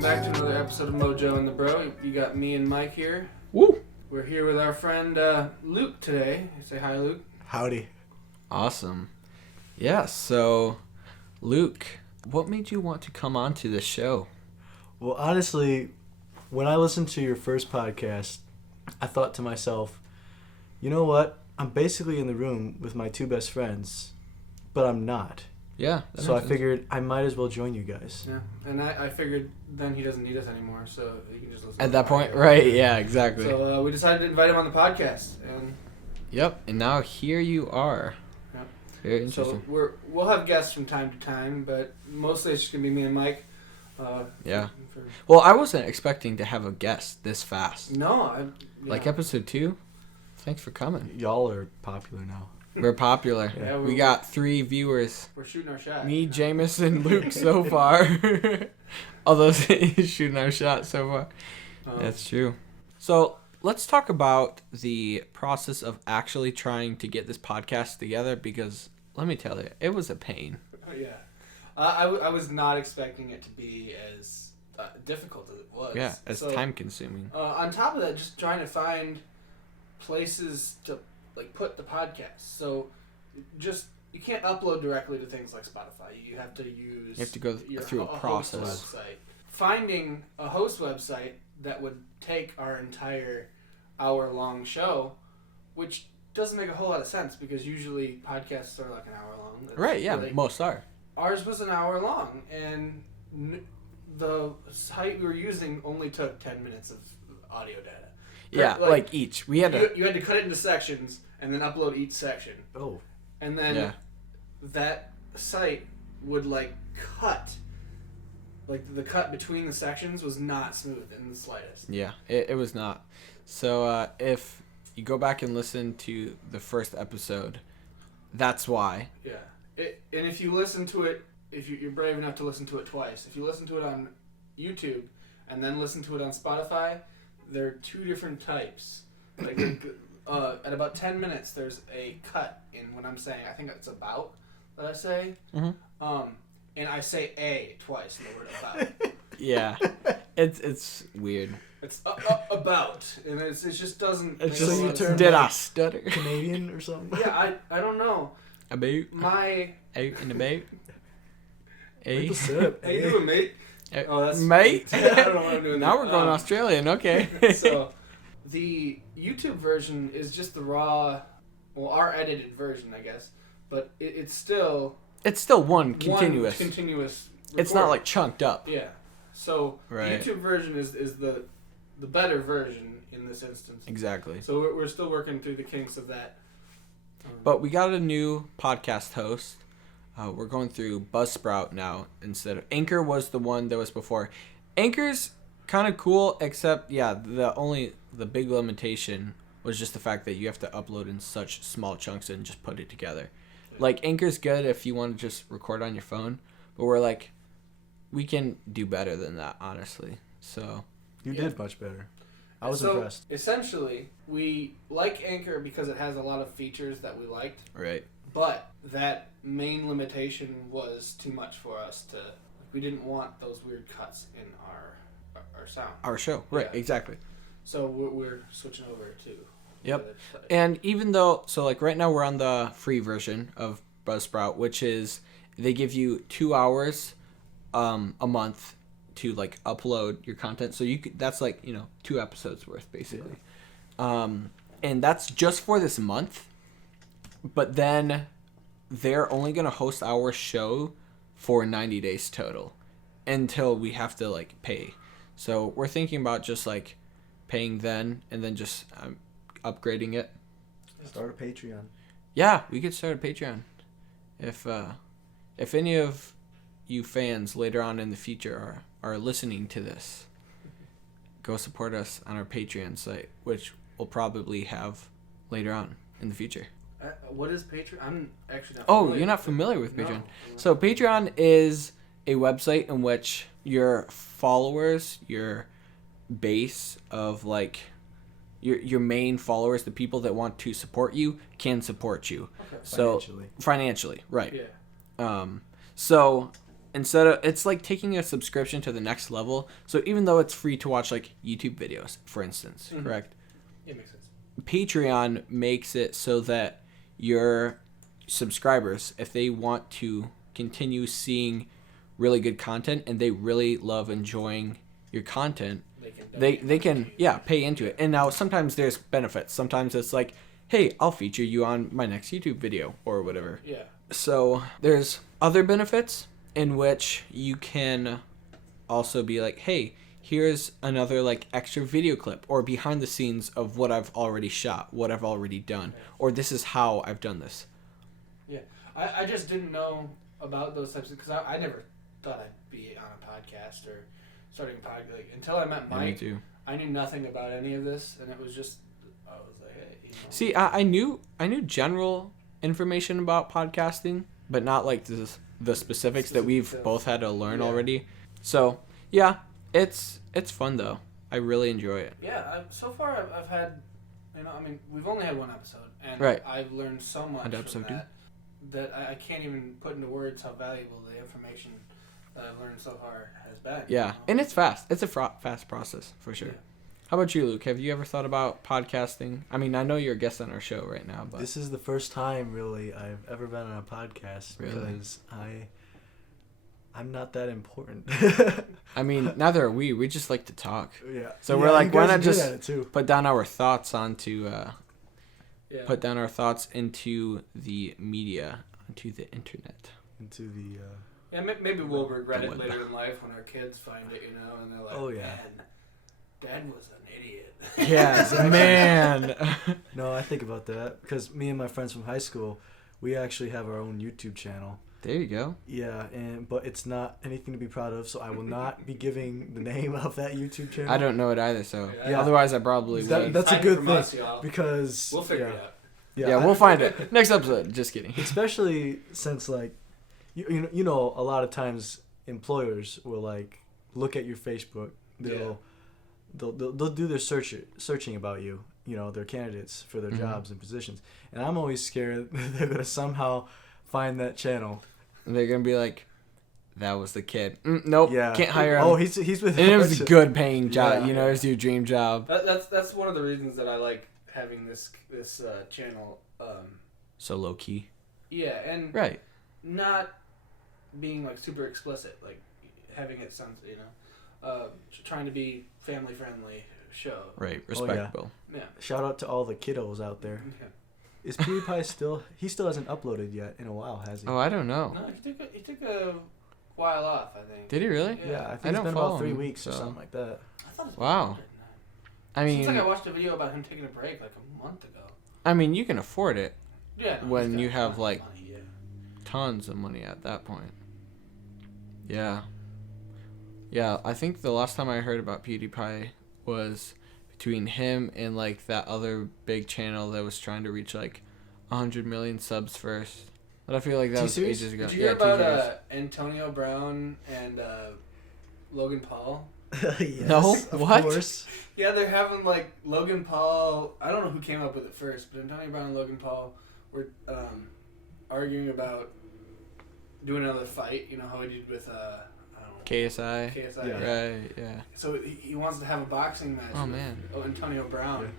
welcome back to another episode of Mojo and the Bro. You got me and Mike here. Woo! We're here with our friend Luke today. Say hi, Luke. Howdy. Awesome. Yeah, so, Luke, what made you want to come on to this show? Well, honestly, when I listened to your first podcast, I thought to myself, you know what? I'm basically in the room with my two best friends, but I'm not. Yeah. So I figured I might as well join you guys. Yeah, and I figured then he doesn't need us anymore, so he can just listen. At that point, right? Yeah, exactly. So we decided to invite him on the podcast, and Yep, and now here you are. Yep. Very interesting. So we'll have guests from time to time, but mostly it's just gonna be me and Mike. Yeah. Well, I wasn't expecting to have a guest this fast. No, Like episode 2. Thanks for coming. Y'all are popular now. We're popular. Yeah, we got 3 viewers. We're shooting our shot. Me, Jameis, and Luke so far. Although he's shooting our shot so far. That's true. So let's talk about the process of actually trying to get this podcast together, because let me tell you, it was a pain. Yeah. I was not expecting it to be as difficult as it was. Yeah, it's time consuming. On top of that, just trying to find places to put the podcast. So you can't upload directly to things like Spotify. You have to go through a process. Website. Finding a host website that would take our entire hour-long show, which doesn't make a whole lot of sense because usually podcasts are like an hour long. That's right, yeah, most are. Ours was an hour long, and the site we were using only took 10 minutes of audio data. Yeah, like each. We had you had to cut it into sections and then upload each section. Oh. And then that site would cut. The cut between the sections was not smooth in the slightest. Yeah, it was not. So if you go back and listen to the first episode, that's why. Yeah. And if you listen to it, if you're brave enough to listen to it twice, if you listen to it on YouTube and then listen to it on Spotify, there are 2 different types. At about 10 minutes, there's a cut in what I'm saying. I think it's about that I say. Mm-hmm. And I say a twice in the word about. Yeah. It's weird. It's about. And it just doesn't make So you turned Did I stutter? Canadian or something? Yeah, I don't know. About. My... Out and about. Wait, what's up? How you doing, mate? Oh, that's... Mate? I don't know what I'm doing. Now we're going Australian, okay. So, the YouTube version is just the raw, our edited version, I guess. But it's still... It's still one continuous. It's not recording. chunked up. Yeah. So, Right. the YouTube version is the better version in this instance. Exactly. So, we're still working through the kinks of that. But we got a new podcast host. We're going through Buzzsprout now instead of... Anchor was the one that was before. Anchor's kind of cool, except, the big limitation was just the fact that you have to upload in such small chunks and just put it together. Yeah. Anchor's good if you want to just record on your phone, but we can do better than that, honestly. So... You did much better. I was impressed. Essentially, we like Anchor because it has a lot of features that we liked. Right. But that main limitation was too much for us to... we didn't want those weird cuts in our sound. Our show. Right, Yeah. exactly. So we're switching over to... Yep. And even though... So, right now we're on the free version of Buzzsprout, which is... They give you 2 hours a month to upload your content, so that's 2 episodes worth basically. Yeah. And that's just for this month, but then they're only gonna host our show for 90 days total until we have to pay. So we're thinking about just paying then and then just upgrading it. Start a Patreon. Yeah, we could start a Patreon if any of you fans later on in the future are listening to this. Go support us on our Patreon site, which we'll probably have later on in the future. What is Patreon? I'm actually not familiar. You're not familiar with Patreon? No. So Patreon is a website in which your followers, your base of your main followers, the people that want to support you, can support you. Okay. So financially, right? Yeah. So it's like taking a subscription to the next level. So even though it's free to watch like YouTube videos, for instance, correct? It makes sense. Patreon makes it so that your subscribers, if they want to continue seeing really good content and they really love enjoying your content, they can pay into it. And now sometimes there's benefits. Sometimes it's like, hey, I'll feature you on my next YouTube video or whatever. Yeah. So there's other benefits in which you can also be like, hey, here's another like extra video clip or behind the scenes of what I've already shot, what I've already done, or this is how I've done this. Yeah. I just didn't know about those types of, because I never thought I'd be on a podcast or starting a podcast. Like, until I met Mike, me too. I knew nothing about any of this, and it was just, I was like, hey. You know. See, I knew general information about podcasting, but not like the specifics that we've both had to learn already. So yeah, it's fun though. I really enjoy it. Yeah, so far I've had, I mean, we've only had one episode, and I've learned so much from that I can't even put into words how valuable the information that I've learned so far has been. Yeah, and it's fast. It's a fast process for sure. Yeah. How about you, Luke? Have you ever thought about podcasting? I mean, I know you're a guest on our show right now, but this is the first time really I've ever been on a podcast because I'm not that important. I mean, neither are we. We just like to talk. Yeah. So we're like, why not just put down our thoughts onto put down our thoughts into the media, into the internet, into the. Yeah, maybe we'll regret it later in life when our kids find it, and they're like, "Oh yeah, man, Dad was an idiot." Yeah, exactly. Man. No, I think about that because me and my friends from high school, we actually have our own YouTube channel. There you go. Yeah, but it's not anything to be proud of, so I will not be giving the name of that YouTube channel. I don't know it either, so otherwise I probably would. That's a good thing because we'll figure it out. Yeah, we'll find it next episode. Just kidding. Especially since like, you know, a lot of times employers will like look at your Facebook. They'll do their searching about you. You know, their candidates for their jobs and positions, and I'm always scared they're gonna somehow find that channel. And they're gonna be like, "That was the kid. Nope, can't hire him." Oh, he's with. And it was a good paying job. You know, it's your dream job. That's one of the reasons that I like having this channel. So low key. Yeah, and not being like super explicit, like having it sound, trying to be family friendly show. Right, respectable. Yeah. Shout out to all the kiddos out there. Yeah. Is PewDiePie still? He still hasn't uploaded yet in a while, has he? Oh, I don't know. No, he took a while off, I think. Did he really? Yeah, I think it's been about 3 weeks or something like that. I thought it was wow. I mean, seems like I watched a video about him taking a break like a month ago. I mean, you can afford it. Yeah. When you have like tons of money at that point. Yeah. Yeah, I think the last time I heard about PewDiePie was between him and like that other big channel that was trying to reach like 100 million subs first. But I feel like that was ages ago. Did you hear about Antonio Brown and Logan Paul? Yes, no? What? Of course. Yeah, they're having like Logan Paul. I don't know who came up with it first, but Antonio Brown and Logan Paul were arguing about doing another fight. You know how he did with KSI. KSI. Yeah. Right. Yeah. So he wants to have a boxing match. Oh man. With Antonio Brown.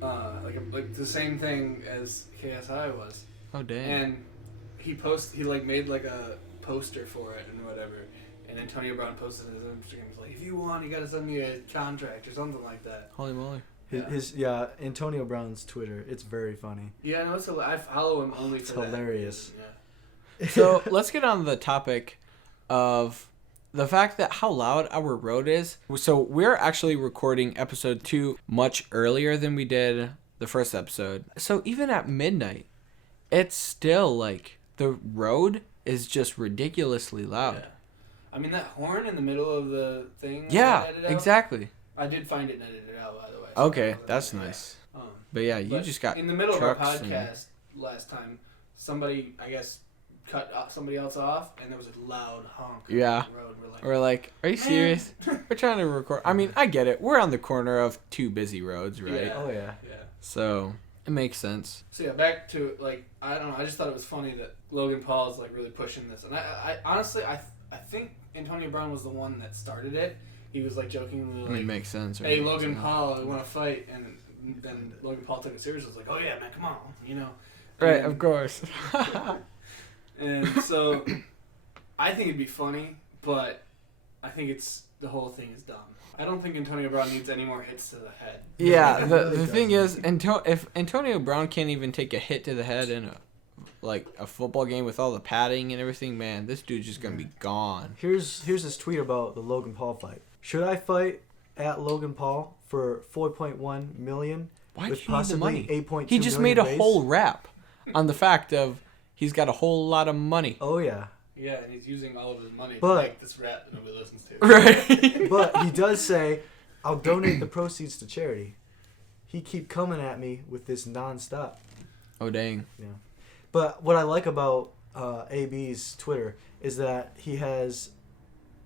Yeah. Like the same thing as KSI was. Oh dang. And he made like a poster for it and whatever. And Antonio Brown posted his Instagram. He's like, if you want, you gotta send me a contract or something like that. Holy moly. His Antonio Brown's Twitter. It's very funny. Yeah, no, I follow him only for that. It's hilarious. Yeah. So let's get on the topic of the fact that how loud our road is. So we're actually recording episode 2 much earlier than we did the first episode. So even at midnight, it's still like the road is just ridiculously loud. Yeah. I mean, that horn in the middle of the thing. Yeah, exactly. I did find it and edited out, by the way. So okay, that's nice. But yeah, you just got in the middle of our podcast last time, somebody, I guess, cut somebody else off, and there was a loud honk. Yeah. On the road. We're like, are you serious? We're trying to record. I mean, I get it. We're on the corner of 2 busy roads, right? Yeah. Oh yeah. Yeah. So it makes sense. So yeah, back to like, I don't know. I just thought it was funny that Logan Paul is like really pushing this, and I honestly I I think Antonio Brown was the one that started it. He was like jokingly like, I mean, makes sense, right? "Hey, Logan Paul, we want to fight," and then Logan Paul took it seriously. Was like, "Oh yeah, man, come on," you know. Right, And, of course. and so, I think it'd be funny, but I think the whole thing is dumb. I don't think Antonio Brown needs any more hits to the head. Yeah, the thing is, if Antonio Brown can't even take a hit to the head in a football game with all the padding and everything, man, this dude's just gonna be gone. Here's his tweet about the Logan Paul fight. Should I fight at Logan Paul for 4.1 million? Why with do you need the money? 8.2 He just million made a raised? whole rap on the fact of he's got a whole lot of money. Oh yeah. Yeah, and he's using all of his money But- to make this rap that nobody listens to. Right. But he does say, "I'll donate the proceeds to charity." He keep coming at me with this nonstop. Oh dang. But what I like about AB's Twitter is that he has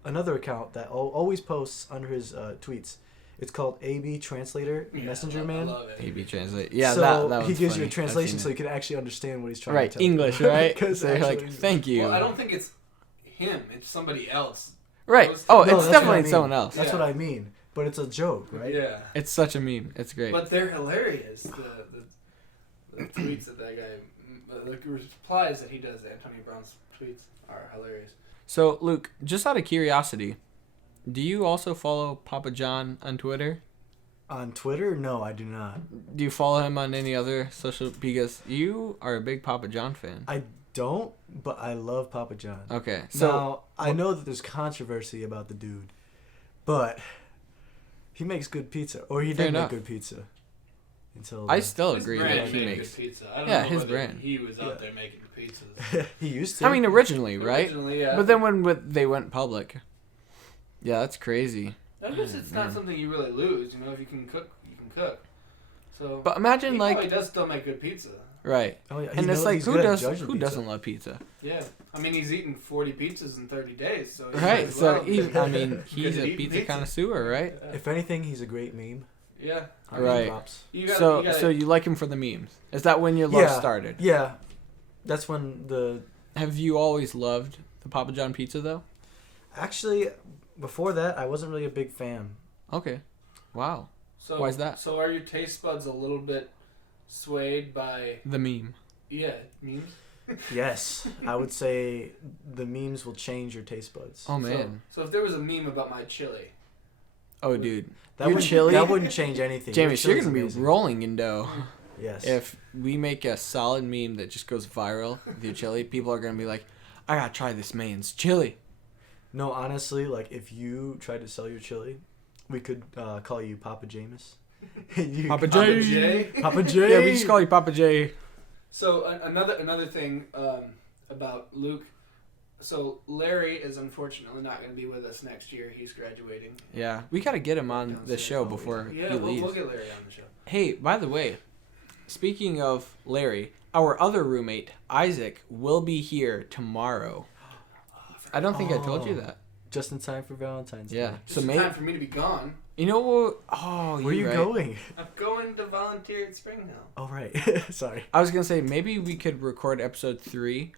another account that always posts under his tweets. It's called AB Translator Messenger Man. I love it. AB translate. Yeah, so that he one's gives funny. you a I've translation seen so it. you can actually understand what he's trying Right, to tell you. English, right? 'Cause So you're like, actually- thank you. Well, I don't think it's him. It's somebody else. Right. Those- Oh, No, it's that's what definitely I mean. someone else. That's Yeah. what I mean. But it's a joke, right? Yeah. It's such a meme. It's great. But they're hilarious. The tweets that guy, the replies that he does to Antonio Brown's tweets are hilarious. So, Luke, just out of curiosity, do you also follow Papa John on Twitter? On Twitter? No, I do not. Do you follow him on any other social? Because you are a big Papa John fan. I don't, but I love Papa John. Okay, so Now, I know that there's controversy about the dude, but he makes good pizza. Or he Fair did enough. make good pizza. Until I still His agree brand that he made makes. good pizza. I don't Yeah, know his whether brand. He was out Yeah. there making pizzas. he used to. I mean, originally, right? Originally, yeah. But then when they went public, yeah, that's crazy. I guess it's man. not something you really lose. You know, if you can cook, you can cook. So. But imagine he like, probably does still make good pizza. right? Oh, yeah, And it's like, he's who good at does? judging Who pizza. doesn't love pizza? Yeah. I mean, he's eaten 40 pizzas in 30 days. So he Right. might as So well. I mean, he's Good at a eating pizza pizza. connoisseur, right? If anything, he's a great meme. Yeah. I'll give him Right. props. You gotta, So you gotta, so you like him for the memes? Is that when your love Yeah. started? Yeah. That's when the... Have you always loved the Papa John pizza though? Actually, before that, I wasn't really a big fan. Okay. Wow. so, why is that? So are your taste buds a little bit swayed by, The meme. memes? Yes. I would say the memes will change your taste buds. Oh man. So if there was a meme about my chili, Oh dude. That Your wouldn't- chili? That wouldn't change anything. Jamie, Your so you're chili's gonna be amazing. rolling in dough. Yes. If we make a solid meme that just goes viral with your chili, people are gonna be like, I gotta try this man's chili. No, honestly, like if you tried to sell your chili, we could call you Papa Jameis. You- Papa Papa J. J. Papa J. Yeah, we just call you Papa J. So another thing about Luke. So Larry is unfortunately not going to be with us next year. He's graduating. Yeah, we gotta get him on the show Oh, before Yeah, he we'll leaves. get Larry on the show. Hey, by the way, speaking of Larry, our other roommate, Isaac, will be here tomorrow. I don't think I told you Oh. that. Just in time for Valentine's Yeah. Day. Just So in maybe time for me to be gone. you know what? Oh, Where are you right. going? I'm going to volunteer at Spring Hill. Oh, right. Sorry. I was gonna say maybe we could record episode 3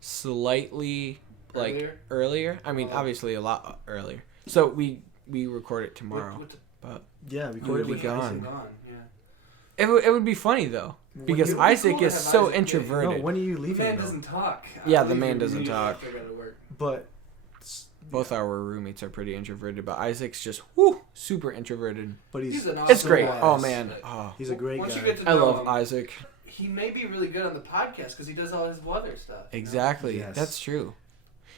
slightly like earlier. I mean, Oh. obviously a lot earlier. So we record it tomorrow. But Yeah, we You would could be with gone. Isaac. Yeah. it would be funny though because you- Isaac Cool to is have so Isaac there. introverted. No, when are you The leaving? man though? doesn't talk. Yeah, I'll the leave man him doesn't immediately talk. after I go to work. But Both our roommates are pretty introverted, but Isaac's just super introverted. he's an It's awesome great. guy. Oh man, oh, he's a great Once guy. you get to I know love him, Isaac. he may be really good on the podcast because he does all his weather stuff. you know? Exactly, Yes. that's true.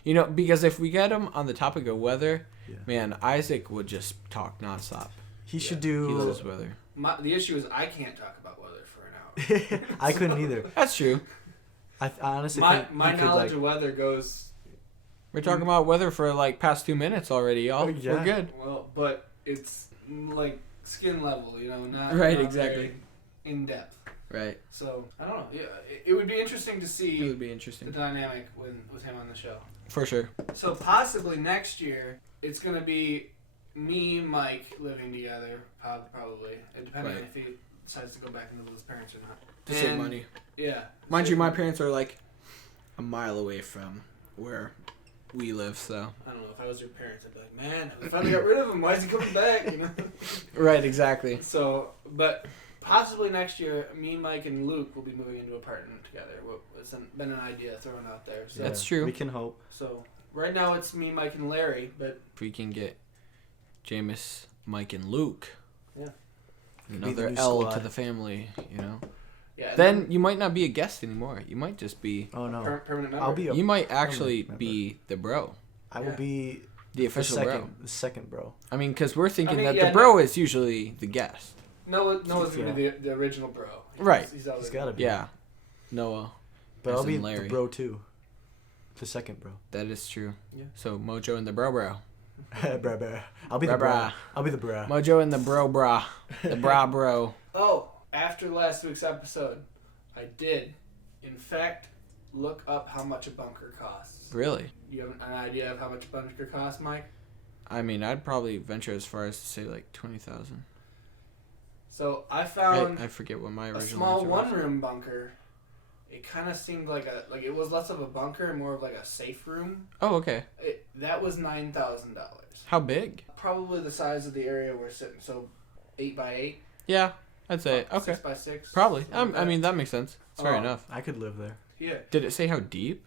You know, because if we get him on the topic of weather, Yeah. man, Isaac would just talk nonstop. He should He do. loves weather. The issue is I can't talk about weather for an hour. I couldn't either. That's true. I honestly My think my he could, knowledge like, of weather goes We're talking about weather for like past 2 minutes already, y'all. Oh, yeah. We're good. well, but it's like skin level, you know, not Right, not exactly. very in depth. Right. So I don't know. Yeah, it would be interesting to It see would be the interesting. dynamic with him on the show. For sure. So possibly next year it's gonna be me, Mike living together, probably, depending on Right. if he decides to go back and live with his parents or not. To save And- money. Yeah. Mind you, Save my money. parents are like a mile away from where we live. So I don't know. If I was your parents, I'd be like, man, we finally got rid of him. Why is he coming back? You know. right, exactly. So, but possibly next year, me, Mike, and Luke will be moving into an apartment together. It's been an idea thrown out there. So, That's true. We can hope. So right now it's me, Mike, and Larry. But If we can get Jameis, Mike, and Luke. Yeah. Another new L squad. to the family, you know. yeah, and Then you might not be a guest anymore. You might just be. Oh no. permanent member. I'll be. You might actually member. be the bro, I will Yeah. be the official bro. the second bro. I mean, because we're thinking mean, that yeah, the bro is usually the guest. Noah's gonna be the original bro. Right. He's always He's gotta be. Yeah. Noah. But as I'll be in Larry. the bro too. The second bro. That is true. Yeah. So Mojo and the bro. Bra, bra. I'll be the Bra, bra. bra. I'll be the bra. Mojo and the bra. The bro. Oh, after last week's episode, I did, in fact, look up how much a bunker costs. Really? You have an idea of how much a bunker costs, Mike? I mean, I'd probably venture as far as to say like 20,000. So I found I forget what my a original small answer was. one-room bunker. It kind of seemed like it was less of a bunker and more of like a safe room. Oh, okay. That was $9,000. How big? Probably the size of the area we're sitting. So, 8x8. Yeah, I'd say okay. 6x6. Probably. something like I that. mean, that makes sense. It's fair Oh. enough. I could live there. Yeah. Did it say how deep?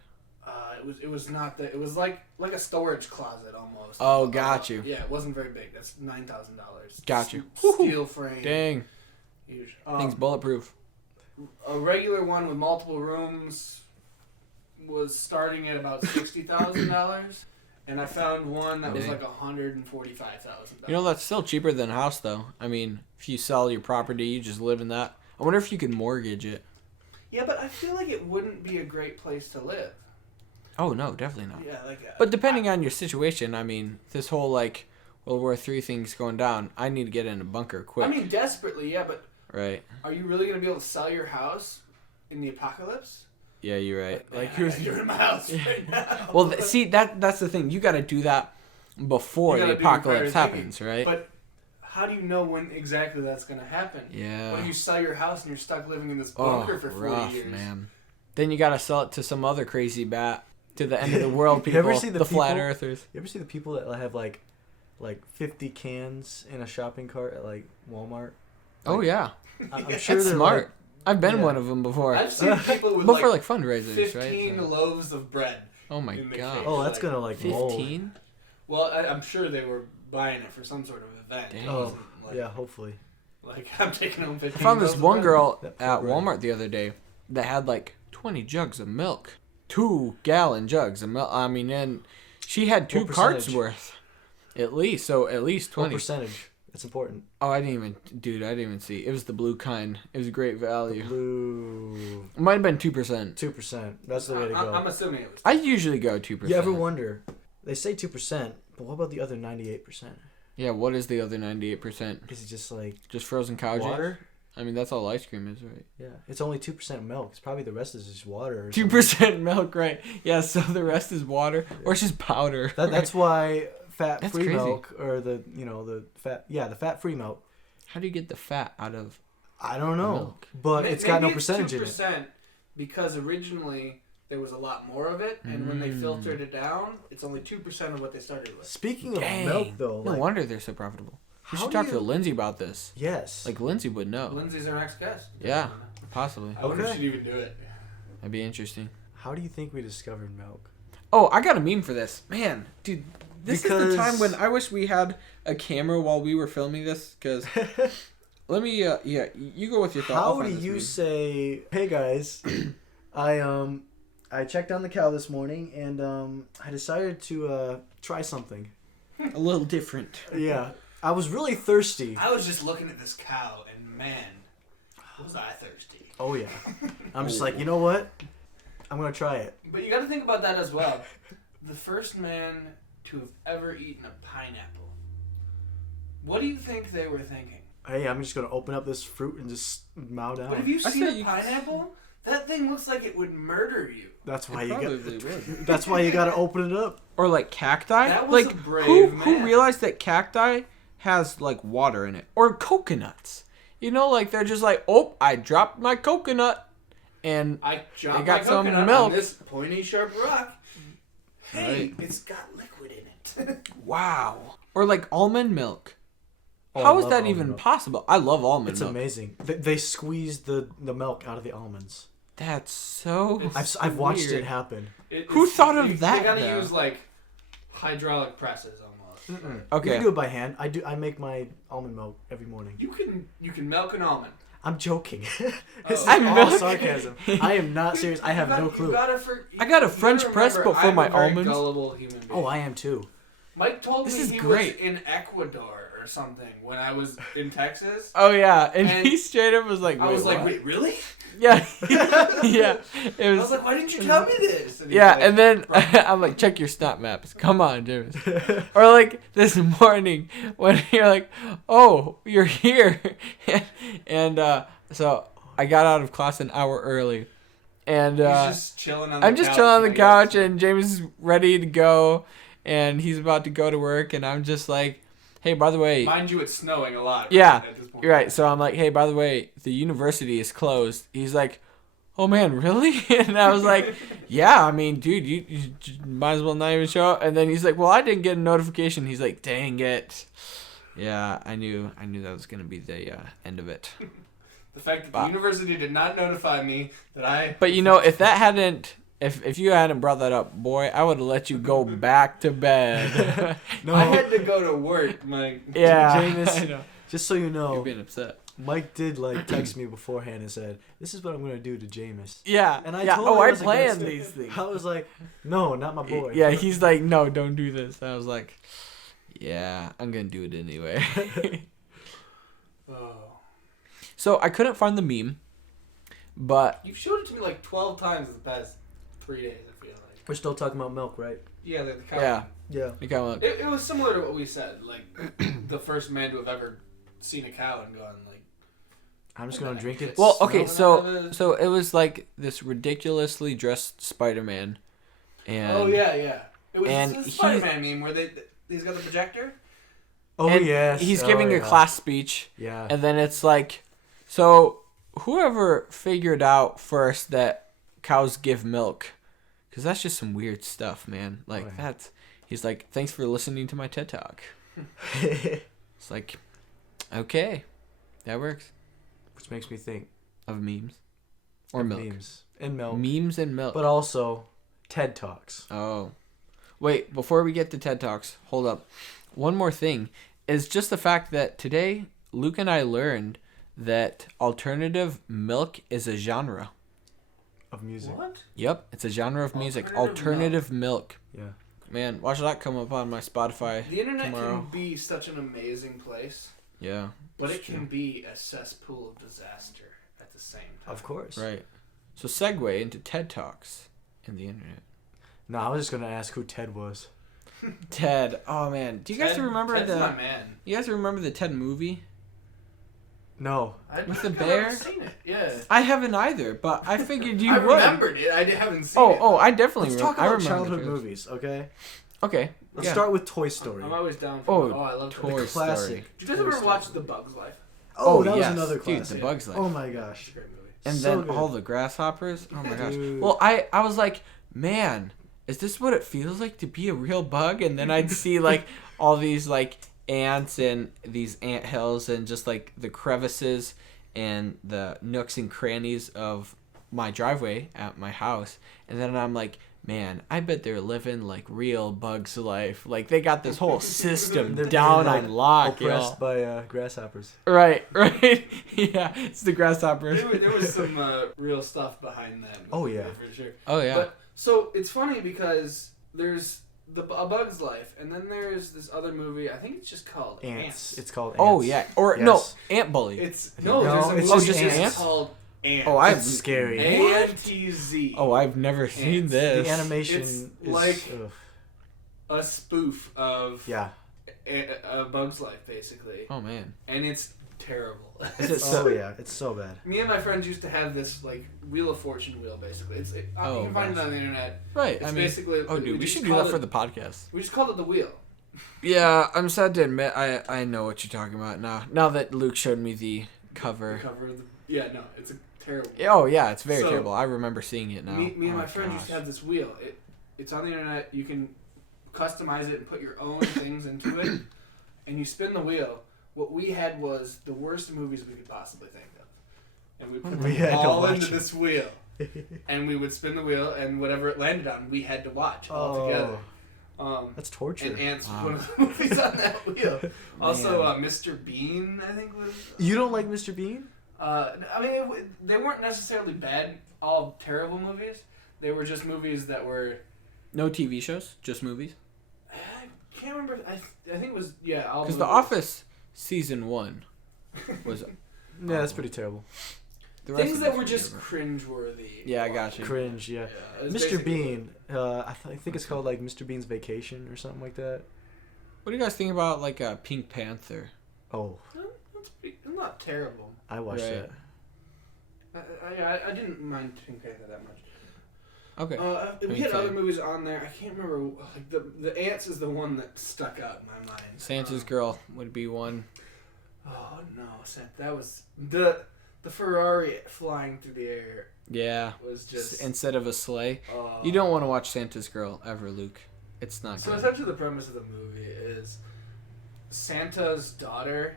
It was not that. It was like a storage closet almost. Oh, got you. Yeah, it wasn't very big. That's $9,000. Got you. Steel frame. Dang. Huge. Thing's bulletproof. A regular one with multiple rooms was starting at about $60,000, and I found one that was Dang. like $145,000. You know, that's still cheaper than a house, though. I mean, if you sell your property, you just live in that. I wonder if you could mortgage it. Yeah, but I feel like it wouldn't be a great place to live. Oh, no, definitely not. Yeah, like. But depending on your situation, I mean, this whole, like, World War III thing's going down. I need to get in a bunker quick. I mean, desperately, yeah, but right. are you really going to be able to sell your house in the apocalypse? Yeah, you're right. Like, you're in my house right now. Well, see, that's the thing. You got to do that before You the gotta do your apocalypse prior happens, thinking. right? But how do you know when exactly that's going to happen? Yeah. What if you sell your house and you're stuck living in this Oh, bunker for 40 rough, years? man. Then you got to sell it to some other crazy bat. To the end of the world people. You ever see the flat people- earthers. You ever see the people that have like 50 cans in a shopping cart at like Walmart? Oh, yeah. I'm Yeah. sure That's they're smart. like, I've been Yeah. one of them before. I've seen people with But for like fundraisers, 15 right? So- loaves of bread. Oh my in the god. case. oh, that's gonna like mold. 15? Well, I'm sure they were buying it for some sort of event. Dang. It Oh, wasn't like, yeah, hopefully. Like, I'm taking home 15 I found this loaves of one bread. girl That poor at bread. Walmart the other day that had like 20 jugs of milk. 2-gallon jugs of milk. I mean, and she had 2 What carts percentage? worth. At least. So at least What 20. percentage? It's important. Oh, I didn't even see. It was the blue kind. It was great value. Blue. It might have been 2%. 2%. That's the way to go. I'm assuming it was. I usually go 2%. You ever wonder? They say 2%, but what about the other 98%? Yeah, what is the other 98%? Is it just like Just frozen cow juice? water? I mean, that's all ice cream is, right? Yeah, it's only 2% milk. It's probably the rest is just water. Or 2% milk, right? Yeah, so the rest is water or it's just powder. That, that's why That's fat-free crazy. milk or the fat-free milk. How do you get the fat out of? I don't know, Milk. but it's got no Maybe percentage in it. 2% because originally there was a lot more of it, and when they filtered it down, it's only 2% of what they started with. Speaking of Dang. milk, though, No like, wonder they're so profitable. We how should do talk to you- Lindsay about this. yes, Like Lindsay would know. Lindsay's our next guest. Yeah, possibly. I wonder if Okay. she'd even do it. That'd be interesting. how do you think we discovered milk? Oh, I got a meme for this. Man, dude, this is the Because- time when I wish we had a camera while we were filming this. Because let me, yeah, you go with your thought. I'll How do find this you meme. say, "Hey guys, I checked on the cow this morning and I decided to try something." A little different. Yeah, I was really thirsty. I was just looking at this cow, and man, was I thirsty. Oh yeah, I'm just like, you know what? I'm gonna try it. But you got to think about that as well. The first man to have ever eaten a pineapple. What do you think they were thinking? Hey, I'm just gonna open up this fruit and just mow down. But have you I seen said a you- pineapple? That thing looks like it would murder you. That's why It you probably got. would. That's why you gotta open it up. Or like cacti. That was like a brave who man. realized that cacti has like water in it? Or coconuts. You know, like they're just like, oh, I dropped my coconut, and I dropped got my some coconut milk. on this pointy, sharp rock. Hey, Right. it's got liquid in it. Wow. Or like almond milk. Oh, How I is love that almond even milk. possible? I love almond It's milk. amazing. They squeeze the milk out of the almonds. That's so. I've watched weird. it happen. Who thought of that, They gotta though? use like hydraulic presses almost. You Okay. can do it by hand. I make my almond milk every morning. You can milk an almond. I'm joking. This is I'm all milking. sarcasm. I am not serious. I have no clue. I got a French press, but for my almonds. Gullible human being. Oh, I am too. Mike told This me is he great. was in Ecuador or something when I was in Texas. Oh yeah, and And he straight up was like, I was like, what? wait, really? Yeah, yeah. It I was. was like, why didn't you tell me this? And he's Yeah, like, and then I'm like, check your snap maps. Come on, James. Or like this morning when you're like, oh, you're here, and so I got out of class an hour early, and he's just chilling on the I'm couch. just chilling on the and I couch, guess- and James is ready to go, and he's about to go to work, and I'm just like, hey, by the way, Mind you, it's snowing a lot. yeah, At this point. you're right. So I'm like, hey, by the way, the university is closed. He's like, oh man, really? And I was like, yeah, I mean, dude, you might as well not even show up. And then he's like, well, I didn't get a notification. He's like, dang it. Yeah, I knew that was gonna be the end of it. The fact that the university did not notify me that I. But you know, if that hadn't, if you hadn't brought that up, boy, I would have let you go back to bed. No, I had to go to work, Mike. Yeah, James, I know. just so you You're know, being upset. Mike did like text me beforehand and said, "This is what I'm gonna do to Jameis." Yeah, And I yeah. told Oh, him I it was against planned it. these things. I was like, "No, not my boy." Yeah, he's like, no, don't do this. I was like, yeah, I'm gonna do it anyway. Oh. So I couldn't find the meme, but You've showed it to me like 12 times in the past 3 days, I feel like. We're still talking about milk, right? Yeah, the cow. yeah, Yeah. you kind of It was similar to what we said. Like, the first man to have ever seen a cow and gone, like. I'm just gonna drink it. well, okay, Smelling out of it. so it was like this ridiculously dressed Spider-Man, and Oh, yeah. It was and the he- Spider-Man meme where he's got the projector. Oh and yes. he's Oh, giving a yeah. class speech, Yeah. and then it's like, so whoever figured out first that cows give milk, because that's just some weird stuff, man. Like Right. that's, he's like, thanks for listening to my TED Talk. It's like, okay, that works. Which makes me think Of memes or of milk. memes and milk, Memes and milk. but also TED Talks. Oh. Wait, before we get to TED Talks, hold up. One more thing is just the fact that today Luke and I learned that alternative milk is a genre. Of music. What? Yep, it's a genre of music. Alternative Alternative milk. Yeah. Man, watch that come up on my Spotify The internet tomorrow. can be such an amazing place, Yeah, but it's it can be a cesspool of disaster at the same time. Of course. right. So segue into TED Talks and the internet. No, I was just gonna ask who Ted was. TED. Oh man, do you guys remember Ted's the? my man. You guys remember the TED movie? No. With the I've bear? never seen it. Yeah. I haven't either, but I figured you I would. remembered it. I haven't seen it. Oh, I definitely Let's remember. talk I about remember childhood the trailers. movies, okay? Okay. Let's yeah. start with Toy Story. I'm always down for Oh, I love Toy Toy Story. classic. Did you guys Toy ever Story. watch The Bug's Life? Oh, that yes. was another Dude, classic. The Bug's Life. Oh my It's gosh. a great movie. And So then good. all the grasshoppers. Oh my gosh. Dude. Well, I was like, man, is this what it feels like to be a real bug? And then I'd see like all these like ants and these ant hills and just like the crevices and the nooks and crannies of my driveway at my house. And then I'm like, man, I bet they're living like real bugs life. Like they got this whole system They're down being, like, on lock, oppressed y'all. by grasshoppers. Right. Yeah, it's the grasshoppers. There was some real stuff behind that. Oh, yeah. For sure. Oh yeah. But so it's funny because there's A Bug's Life, and then there's this other movie. I think it's just called Ants. It's called Ants. Oh yeah, or Yes. no, Ant Bully. It's No, there's a it's movie just that's ants? called Ants. Oh, It's scary. ANTZ. Oh, I've never seen Ants. this. The animation It's is like- ugh. A spoof of Yeah. a Bug's Life, basically, Oh man. and it's terrible. Is it Oh yeah, it's so bad. Me and my friends used to have this like Wheel of Fortune wheel, basically. You Oh, can find it gosh. on the internet. Right. It's I mean. basically. Oh dude, we just should do that called for it- the podcast. We just called it the wheel. Yeah, I'm sad to admit I know what you're talking about now. Now that Luke showed me the cover. The cover of the. Yeah, no, it's a terrible. Oh yeah, it's very So, terrible. I remember seeing it now. Me and Oh, my friends used to gosh. have this wheel. It's on the internet. You can customize it and put your own things into it, and you spin the wheel. What we had was the worst movies we could possibly think of, and we put them all into this wheel, and we would spin the wheel, and whatever it landed on, we had to watch all together. That's torture. And Ants was one of the movies on that wheel. Also, Mr. Bean, I think was. You don't like Mr. Bean? I mean, they weren't necessarily bad, all terrible movies. They were just movies that were. No TV shows, just movies. I can't remember. I think it was all. Because The Office season 1 was. Yeah, that's pretty terrible. Things that were just cringeworthy. Yeah, I got you. Cringe, yeah. Mr. Bean, I think it's called like Mr. Bean's Vacation or something like that. What do you guys think about like Pink Panther? Oh, it's not terrible. I watched that. I didn't mind Pink Panther that much. Okay. We had other movies on there. I can't remember. Like the Ants is the one that stuck out in my mind. Santa's Girl would be one. Oh no, that was the Ferrari flying through the air. Yeah. Was just instead of a sleigh. You don't want to watch Santa's Girl ever, Luke. It's not good. So essentially the premise of the movie is Santa's daughter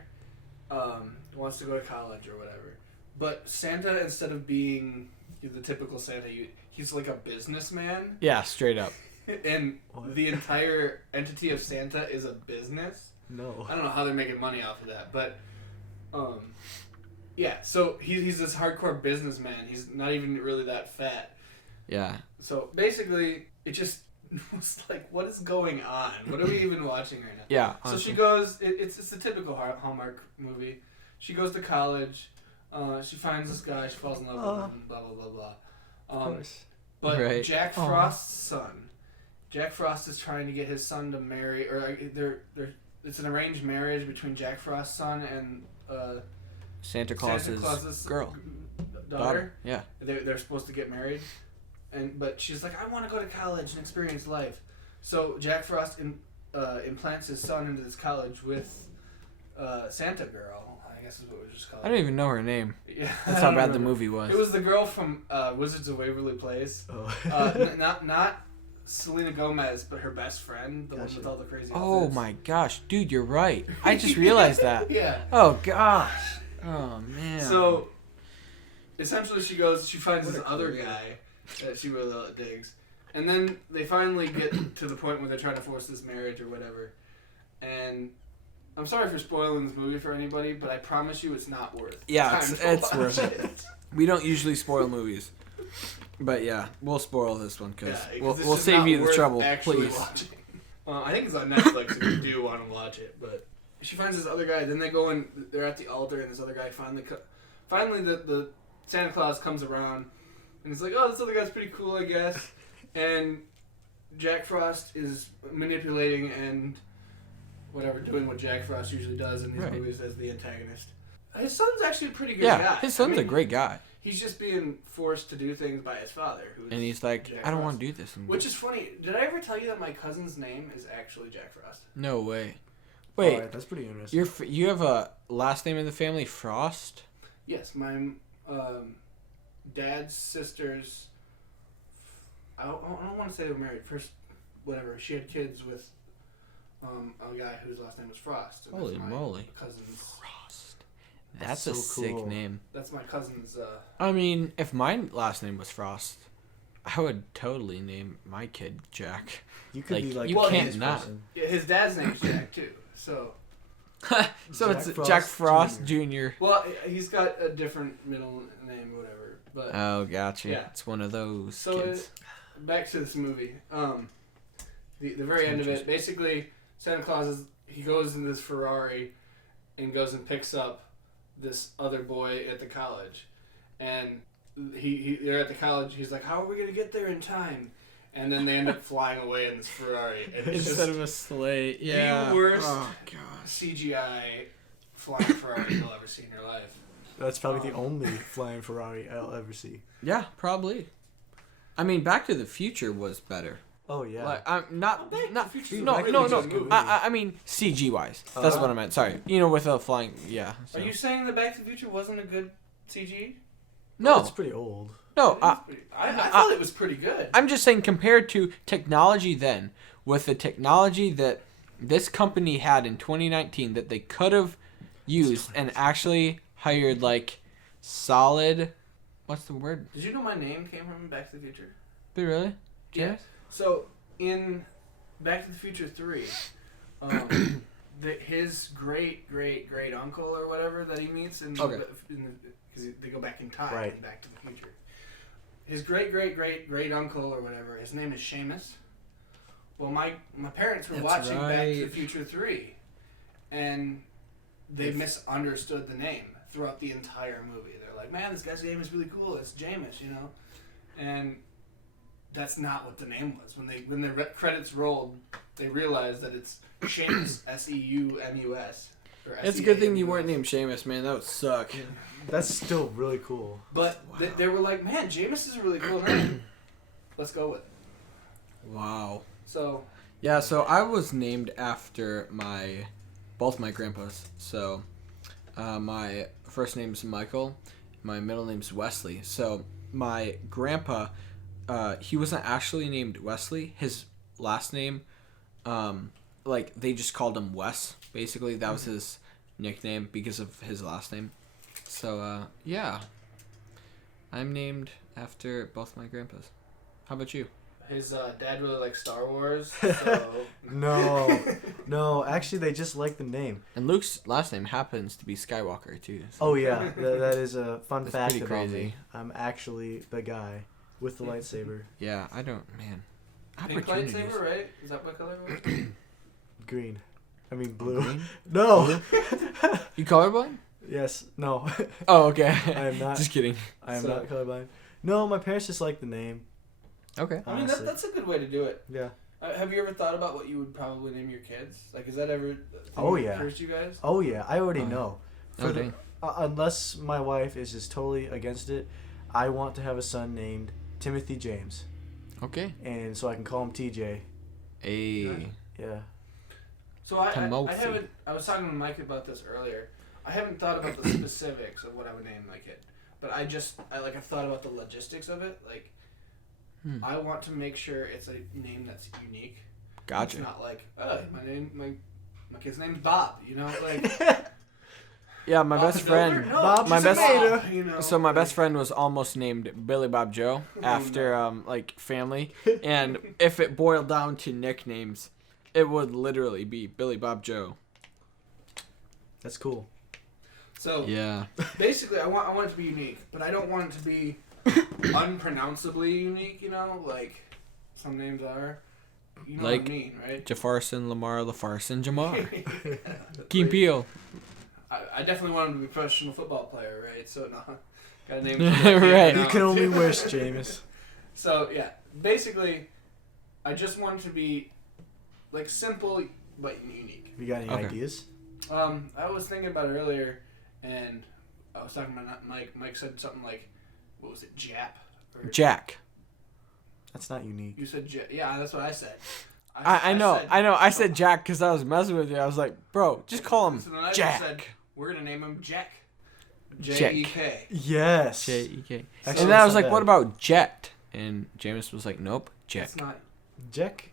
wants to go to college or whatever. But Santa, instead of being the typical Santa, he's like a businessman. Yeah, straight up. And the entire entity of Santa is a business. No. I don't know how they're making money off of that, but yeah, so he's this hardcore businessman. He's not even really that fat. Yeah. So basically, it just was like, what is going on? What are we even watching right now? Yeah. So honestly. she goes. It's a typical Hallmark movie. She goes to college. She finds this guy. She falls in love with him. Blah blah blah blah. Of course. But Right. Jack Frost's son. Jack Frost is trying to get his son to marry, or it's an arranged marriage between Jack Frost's son and Santa Claus's girl. Daughter. Yeah. They're supposed to get married, but she's like, I want to go to college and experience life. So Jack Frost implants his son into this college with Santa Girl, I guess is what we just call it. I don't even know her name. Yeah, That's how bad the movie was. It was the girl from Wizards of Waverly Place. Oh. Not Selena Gomez, but her best friend, the one with all the crazy outfits. Oh my gosh, dude, you're right. I just realized that. Yeah. Oh gosh. Oh man. So, essentially, she finds this other guy that she really digs, and then they finally get to the point where they're trying to force this marriage or whatever. And I'm sorry for spoiling this movie for anybody, but I promise you, it's not worth. Yeah, it's time worth to it. watch We don't usually spoil movies, but yeah, we'll spoil this one because Yeah, we'll it's save not you the worth trouble, actually please. watching. I think it's on Netflix if you do want to watch it. But she finds this other guy. Then they go and they're at the altar, and this other guy finally the Santa Claus comes around, and it's like, oh, this other guy's pretty cool, I guess. And Jack Frost is manipulating and doing what Jack Frost usually does in these movies as the antagonist. His son's actually a pretty good guy. Yeah, his son's a great guy. He's just being forced to do things by his father. And he's like, Jack I don't Frost. want to do this anymore. Which is funny. Did I ever tell you that my cousin's name is actually Jack Frost? No way. Wait, Alright, that's pretty interesting. you have a last name in the family, Frost? Yes, my dad's sister's. I don't want to say they were married. First, whatever. She had kids with a guy whose last name was Frost. And Holy that's my moly. Cousin's. Frost. That's so a sick cool. name. That's my cousin's. I mean, if my last name was Frost, I would totally name my kid Jack. You could be like you a can't famous not. person. Yeah, his dad's name's Jack too. So. So Jack it's Frost Jack Frost Jr. Jr. Well, he's got a different middle name or whatever. But Oh, gotcha. Yeah. It's one of those so kids. back to this movie. The very end of it, basically, Santa Claus he goes in this Ferrari, and goes and picks up this other boy at the college, and they're at the college. He's like, "How are we gonna get there in time?" And then they end up flying away in this Ferrari. And it's Instead just of a sleigh. Yeah. the worst Oh, gosh. CGI flying Ferrari you'll ever see in your life. That's probably the only flying Ferrari I'll ever see. Yeah, probably. I mean, Back to the Future was better. Oh yeah. Like, I'm not. Back to Not. the Future's a No, really no, no. good movie. I mean, CG wise. That's what I meant. Sorry. You know, with a flying. Yeah. So. Are you saying that Back to the Future wasn't a good CG? No. It's pretty old. No, I thought it was pretty good. I'm just saying compared to technology then, with the technology that this company had in 2019 that they could have used and actually hired like solid. What's the word? Did you know my name came from Back to the Future? Did it really? Yeah. So in Back to the Future 3, his great uncle or whatever that he meets because they go back in time in Back to the Future. His great uncle or whatever, his name is Seamus. Well, my parents were watching Back to the Future 3, and they misunderstood the name throughout the entire movie. They're like, man, this guy's name is really cool. It's Jameis, you know? And that's not what the name was. When the credits rolled, they realized that it's Seamus, Seumus. It's a good thing you weren't named Seamus, man. That would suck. Yeah. That's still really cool. But they were like, man, Jameis is a really cool name. Let's go with it. Wow. So I was named after both my grandpas. So my first name's Michael, my middle name's Wesley. So my grandpa, he wasn't actually named Wesley. His last name, they just called him Wes. Basically, that was his nickname because of his last name. So yeah, I'm named after both my grandpas. How about you? His dad really likes Star Wars. So. No. Actually, they just like the name. And Luke's last name happens to be Skywalker too. So. Oh yeah, that is a fun That's fact pretty about crazy. me. I'm actually the guy with the lightsaber. Yeah, I don't, man. Pink lightsaber, right? Is that what color it was? Green. I mean blue. Green? No. You colorblind? Yes. No. Oh, okay. I am not. Just kidding. I am not colorblind. No, my parents just like the name. Okay. I mean, that's a good way to do it. Yeah. Have you ever thought about what you would probably name your kids? Like, is that ever occurs to you guys? Oh yeah, I already know. Okay. Unless my wife is just totally against it, I want to have a son named Timothy James. Okay. And so I can call him TJ. Hey. Yeah. So I haven't. I was talking to Mike about this earlier. I haven't thought about the specifics of what I would name my kid, but I've thought about the logistics of it. Like, I want to make sure it's a name that's unique. Gotcha. It's not like, my kid's name's Bob. You know, like. Yeah, my best friend. Bob, my best. Bob, you know? So my best friend was almost named Billy Bob Joe after family, and if it boiled down to nicknames, it would literally be Billy Bob Joe. That's cool. So yeah, basically, I want it to be unique, but I don't want it to be unpronounceably unique. You know, like some names are. You know like what I mean, right? Jefferson, Lamar, LaFarson, Jamar, Keen Peel. I definitely want him to be a professional football player, right? So no, got a name. Right. You can only wish, Jameis. So yeah, basically, I just want it to be like simple but unique. You got any ideas? I was thinking about it earlier, and I was talking about Mike. Mike said something like, "What was it, Jap?" Or, Jack. That's not unique. You said Jap. Yeah, that's what I said. I know. I said Jack because I was messing with you. I was like, bro, just call him so then I Jack. Said, we're gonna name him Jack. Jack. J-E-K. Yes. J-E-K. Actually, And then I was that's like, not what bad. about Jet? And Jameis was like, nope, Jack. It's not. Jack.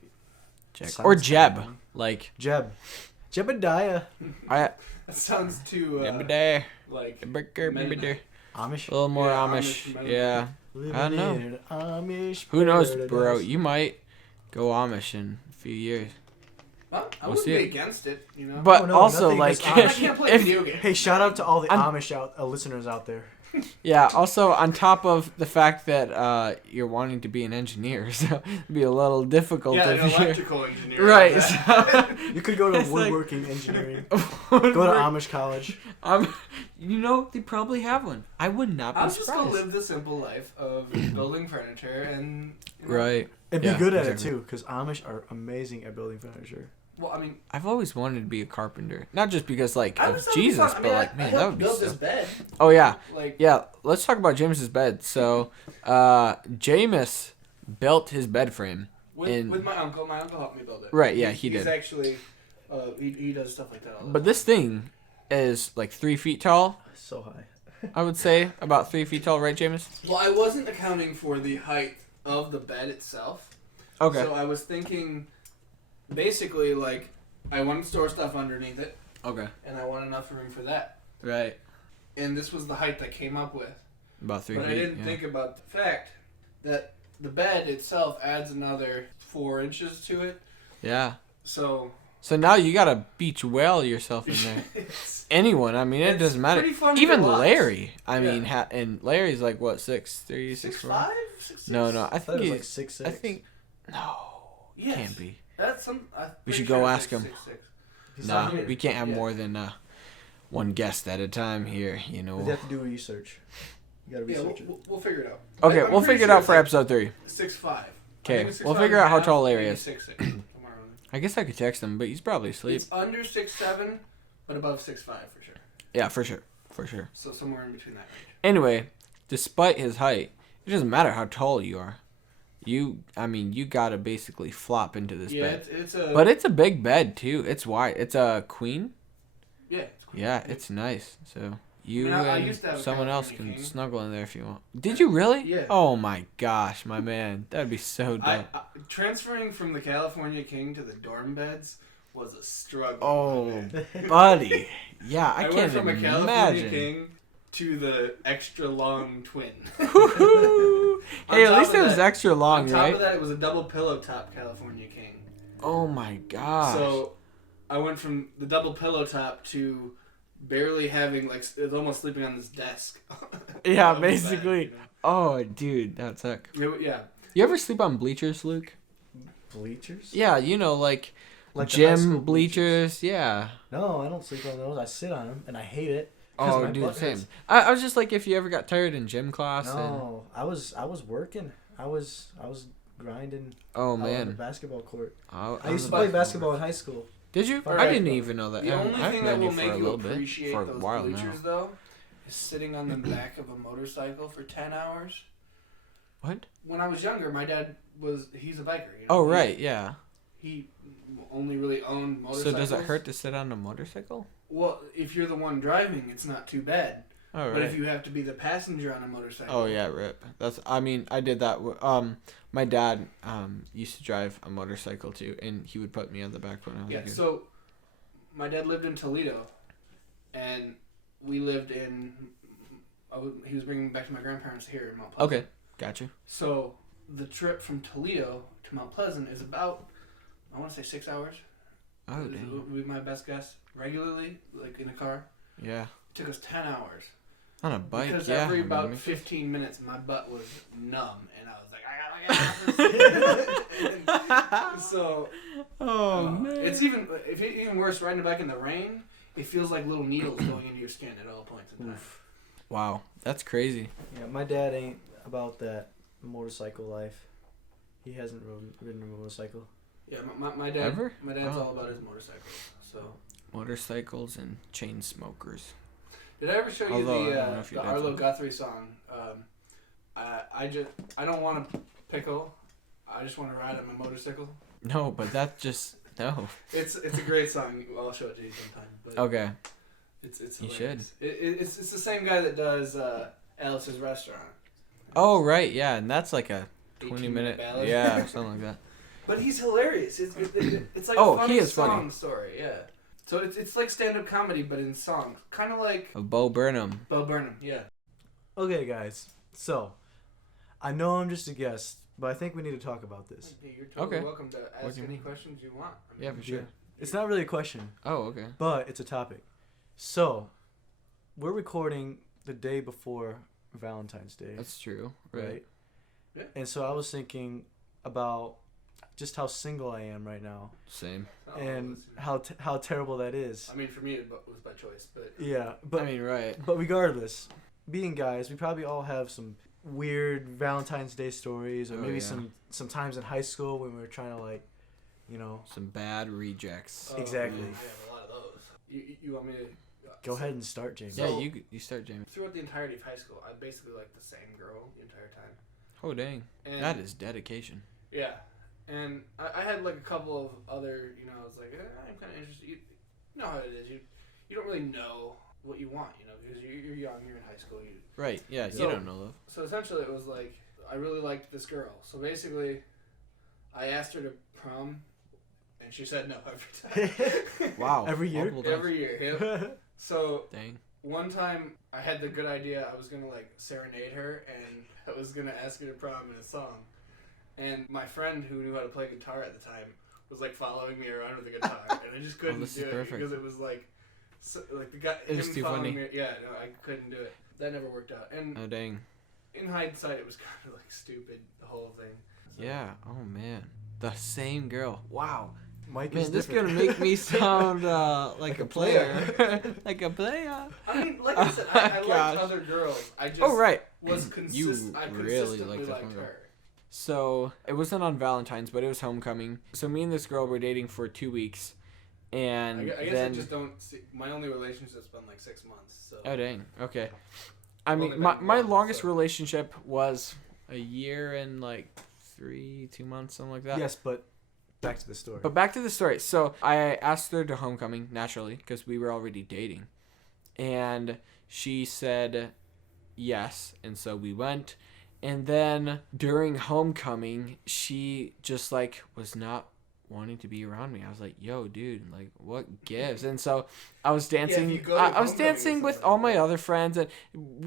Jack. Sounds Or Jeb. fun. Like, Jebediah. That sounds too Jebediah. like Amish. Amish. A little more Yeah, Amish. Amish. Yeah. Living I don't know. in Amish Who knows, paradise. bro? You might go Amish in a few years. Well, I We'll wouldn't see be it. against it, you know. But Oh, no, also, nothing like, against I can't play if, video games. Hey, shout out to all the I'm- Amish listeners out there. yeah, also on top of the fact that you're wanting to be an engineer, so it'd be a little difficult Yeah, if an you're electrical engineer. right. Yeah. You could go to It's like- woodworking engineering. Go to Amish college. You know, they probably have one. I would not be I'm just gonna surprised. live the simple life of building furniture and. You know, Right. And be Yeah, good at exactly. it too, because Amish are amazing at building furniture. Well, I mean, I've always wanted to be a carpenter. Not just because, like, I of was Jesus, I but, mean, like, I man, helped that would be build so... this bed. Oh, yeah. Like, Yeah, let's talk about James's bed. So, Jameis built his bed frame. with my uncle. My uncle helped me build it. Right, yeah, he He's did. actually, he does stuff like that all the But time. this thing is, like, 3 feet tall. So high. I would say about 3 feet tall, right, Jameis? Well, I wasn't accounting for the height of the bed itself. Okay. So I was thinking, basically, like, I want to store stuff underneath it. Okay. And I want enough room for that. Right. And this was the height I came up with. About 3 feet. But I didn't think about the fact that the bed itself adds another 4 inches to it. Yeah. So now you gotta beach whale yourself in there. Anyone, I mean, it doesn't matter. pretty fun to Even watch. Larry, I mean, and Larry's like what 6'3", 6'4"? 6'5", 6'6"? No, I I thought think it was he's like 6'6". I think no, Yes. can't be. That's some. We should go ask him. 6'6". Nah, here. we can't have Yeah. more than one guest at a time here. You know. You have to do research. You gotta Yeah, research it. we'll figure it out. Okay, I'm we'll pretty figure it sure out for it's episode 3. 6'5". Okay, we'll figure out how tall Larry is. 6'6". I guess I could text him, but he's probably asleep. It's under 6'7", but above 6'5" for sure. Yeah, for sure. So somewhere in between that range. Anyway, despite his height, it doesn't matter how tall you are. You gotta basically flop into this bed. It's a. But it's a big bed too. It's wide. It's a queen. Yeah. It's cool. Yeah, it's nice. So you I and used to have a someone else California can king. snuggle in there if you want. Did you really? Yeah. Oh my gosh, my man, that'd be so dope. Transferring from the California King to the dorm beds was a struggle. Oh, man. buddy. Yeah, I went can't from a California imagine. King to the extra long twin. Woohoo! Hey, On at top least of it was that- extra long, On top right? of that, it was a double pillow top California King. Oh my gosh. So I went from the double pillow top to barely having, like, it was almost sleeping on this desk. Yeah, Of the bed, basically. you know? Oh, dude, that suck. Yeah. You ever sleep on bleachers, Luke? Bleachers? Yeah, you know, like Like the high gym school bleachers. Yeah. No, I don't sleep on those. I sit on them, and I hate it. Oh, dude, same. I was just like, if you ever got tired in gym class. No, I was working. I was grinding. Oh out on the man. basketball court. I I used to play basketball in high school. Did you? All I right. didn't even know that. The only I've thing known that will for make a you little bit, appreciate for a those while bleachers, now. though, is sitting on the back of a motorcycle for 10 hours. What? When I was younger, my dad he's a biker. You know? Oh right, yeah. He only really owned So motorcycles. does it hurt to sit on a motorcycle? Well, if you're the one driving, it's not too bad. Oh But right. if you have to be the passenger on a motorcycle. Oh yeah, rip. That's. I mean, I did that. My dad used to drive a motorcycle too, and he would put me on the back when I was a Yeah, kid. so my dad lived in Toledo, and we lived in. He was bringing me back to my grandparents here in Mount Pleasant. Okay, gotcha. So the trip from Toledo to Mount Pleasant is about, I want to say 6 hours. Oh It dang. would be my best guess. Regularly, like in a car, Yeah. it took us 10 hours. On a bike, Because yeah. every I mean, about makes- 15 minutes, my butt was numb, and I was like, I gotta So, Oh man. it's even worse riding a bike in the rain. It feels like little needles going into your skin at all points in time. Wow, that's crazy. Yeah, my dad ain't about that motorcycle life. He hasn't ridden a motorcycle. Yeah, my dad. Ever? My dad's Oh. all about his motorcycles. So, Motorcycles and chain smokers. did I ever show you Although, I don't know if the your dad's Arlo on it. Guthrie song? I don't want to pickle. I just want to ride on my motorcycle. No, but that just no. It's a great song. I'll show it to you sometime. But Okay. It's You hilarious. It's the same guy that does Alice's Restaurant. Oh right, yeah, and that's like a 18-minute 20-minute. ballad. Yeah, something like that. But he's hilarious. It's like Oh, a funny he is song funny. story. Yeah. So it's like stand-up comedy, but in songs. Kind of like Of Bo Burnham. Bo Burnham. Yeah. Okay, guys. So, I know I'm just a guest, but I think we need to talk about this. You're totally Okay. welcome to What ask do you any mean? questions you want. Yeah, for sure. It's not really a question, Oh, okay. but it's a topic. So, we're recording the day before Valentine's Day, That's true. right? Right. Yeah. And so I was thinking about just how single I am right now, Same. Oh, and listen. how terrible that is. I mean, for me, it was by choice, but Yeah, but I mean, right. But regardless, being guys, we probably all have some weird Valentine's Day stories, or Oh, maybe yeah. some times in high school when we were trying to, like, you know. Some bad rejects. Exactly. I have a lot of those. You want me to Go ahead and start, James. Yeah, So- you start, Jamie. Throughout the entirety of high school, I basically liked the same girl the entire time. Oh dang, And that is dedication. Yeah, and I had like a couple of other, I was like, I'm kind of interested. You know how it is. You don't really know what you want, because you're young, you're in high school. Right. Yeah. So- you don't know love. So essentially, it was like I really liked this girl. So basically, I asked her to prom, and she said no every time. Wow. Every year? Multiple times. Every year. Yep. So Dang. one time, I had the good idea. I was gonna serenade her, and I was gonna ask her to prom in a song. And my friend who knew how to play guitar at the time was following me around with the guitar, and I just couldn't this do is it perfect. because it was the guy. It was him too following funny. Me, yeah, no, I couldn't do it. That never worked out. And Oh dang. in hindsight, it was kind of stupid, the whole thing. So, Yeah. Oh man. The same girl. Wow. Mike Man, is this is different. gonna make me sound like a player. Like a player. I mean, like I said, I Gosh. liked other girls. I just Oh right. was You I really consistently liked this liked one girl. her. So it wasn't on Valentine's, but it was homecoming. So me and this girl were dating for 2 weeks, and I guess then I just don't see. My only relationship's been 6 months. So. oh dang, okay. I Only mean, been my one, longest so. relationship was a year and 2 months, something like that. Yes, but back to the story. But back to the story. So I asked her to homecoming naturally because we were already dating, and she said yes, and so we went. And then during homecoming, she just was not wanting to be around me. I was like, "Yo, dude, what gives?" And so I was dancing. if you go to I was homecoming dancing with with all somebody, my other friends, and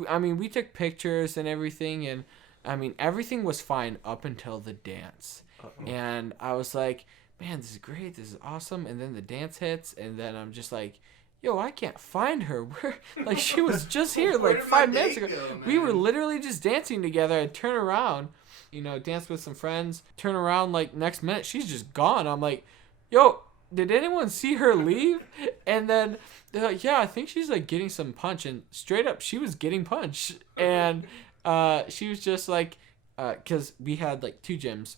I mean, we took pictures and everything, and I mean, everything was fine up until the dance. Uh-oh. And I was like, "Man, this is great. This is awesome." And then the dance hits, and then I'm just like, yo, I can't find her. Where, she was just here Where did my 5 minutes date ago. go, We were man? literally just dancing together. I'd turn around, dance with some friends, turn around, next minute, she's just gone. I'm like, yo, did anyone see her leave? And then they're like, yeah, I think she's getting some punch. And straight up, she was getting punched. And she was just because we had 2 gyms.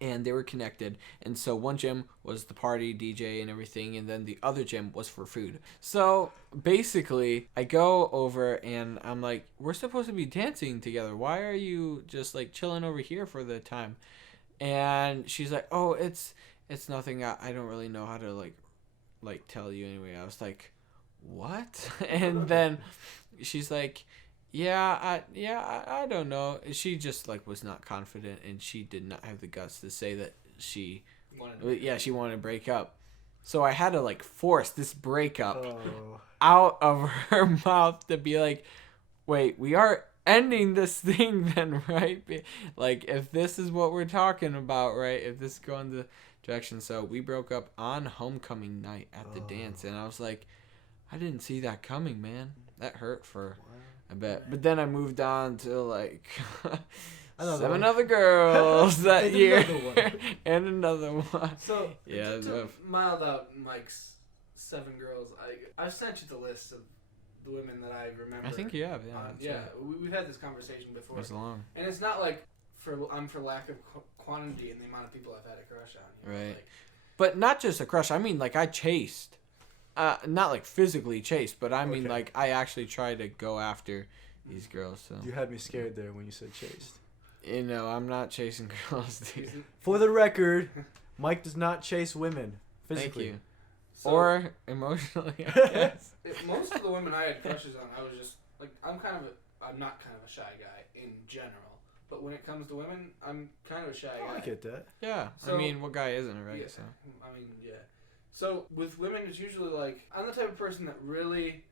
And they were connected, and so one gym was the party DJ and everything, and then the other gym was for food. So basically, I go over and I'm like, we're supposed to be dancing together. Why are you just chilling over here for the time? And she's like, oh, it's nothing. I don't really know how to tell you anyway. I was like, what? And then she's like, I don't know. She just was not confident, and she did not have the guts to say that she wanted to break up. So I had to force this breakup out of her mouth to be like, wait, we are ending this thing then, right? If this is what we're talking about, right? If this is going the direction. So we broke up on homecoming night at the dance, and I was like, I didn't see that coming, man. That hurt for a bit. But then I moved on to 7 other girls that And year. another one. And another one. So Yeah, it's to rough. mild out Mike's 7 girls, I've sent you the list of the women that I remember. I think you have, yeah. Yeah, we've had this conversation before, It's long. and it's not I'm for lack of quantity and the amount of people I've had a crush on. Right. But not just a crush. I mean, I chased. Not physically chased, but I mean, Okay. I actually tried to go after these girls. So You had me scared there when you said chased. I'm not chasing girls, dude. For the record, Mike does not chase women Thank physically. you. So, Or emotionally, I guess. most of the women I had crushes on, I was just I'm not kind of a shy guy in general, but when it comes to women, I'm kind of a shy guy. I get that. Yeah. So- I mean, what guy isn't, right? Yeah, So. I mean, yeah. So with women, it's usually I'm the type of person that really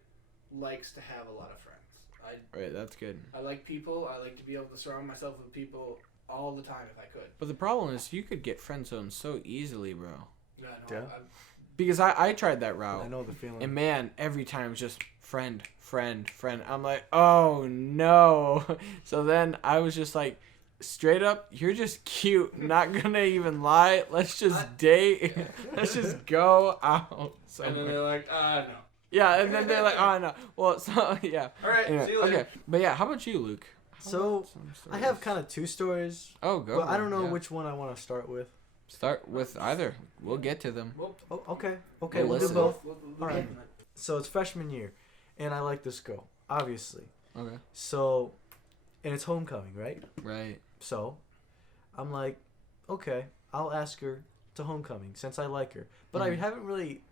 likes to have a lot of friends. Right, that's good. I like people. I like to be able to surround myself with people all the time if I could. But the problem is, you could get friend zoned so easily, bro. Yeah. Yeah. Because I tried that route. I know the feeling. And man, every time it was just friend. I'm like, oh no. So then I was just like, straight up, you're just cute. Not gonna even lie. Let's just date. Let's just go out. And then they're like, no. Yeah, and then they're like, oh no. Well, so yeah. All right, Anyway, see you later. okay, but yeah, how about you, Luke? How So, about some I stories? have kind of 2 stories, Oh, go. but I for don't it, know yeah. which one I want to start with. Start with either. We'll get to them. Well, Oh, okay. We'll We'll do listen. both. We'll All right. get to that. So it's freshman year, and I like this girl, obviously. Okay. So, and it's homecoming, right? Right. So, I'm like, okay, I'll ask her to homecoming since I like her. But I Mhm. haven't really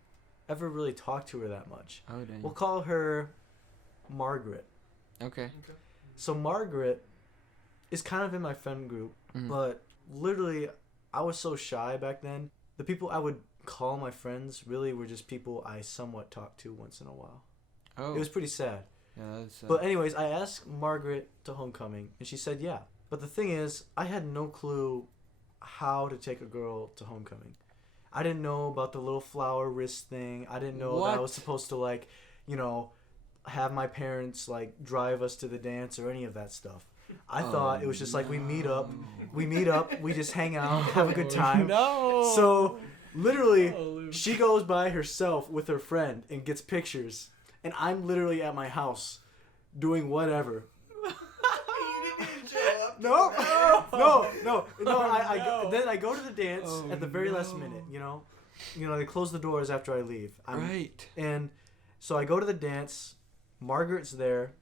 ever really talk to her that much. Oh, dang. We'll call her Margaret. Okay. So Margaret is kind of in my friend group, Mhm. but literally I was so shy back then. The people I would call my friends really were just people I somewhat talked to once in a while. Oh. It was pretty sad. Yeah, that's. But anyways, I asked Margaret to homecoming, and she said yeah. But the thing is, I had no clue how to take a girl to homecoming. I didn't know about the little flower wrist thing. I didn't know that I What? was supposed to, like, you know, have my parents, like, drive us to the dance or any of that stuff. I thought it was just like we meet up, we just hang out, have a good time. No. So literally, Luke. she goes by herself with her friend and gets pictures, and I'm literally at my house doing whatever. No. Then I go to the dance at the very last minute. You know, they close the doors after I leave. Right. And so I go to the dance. Margaret's there,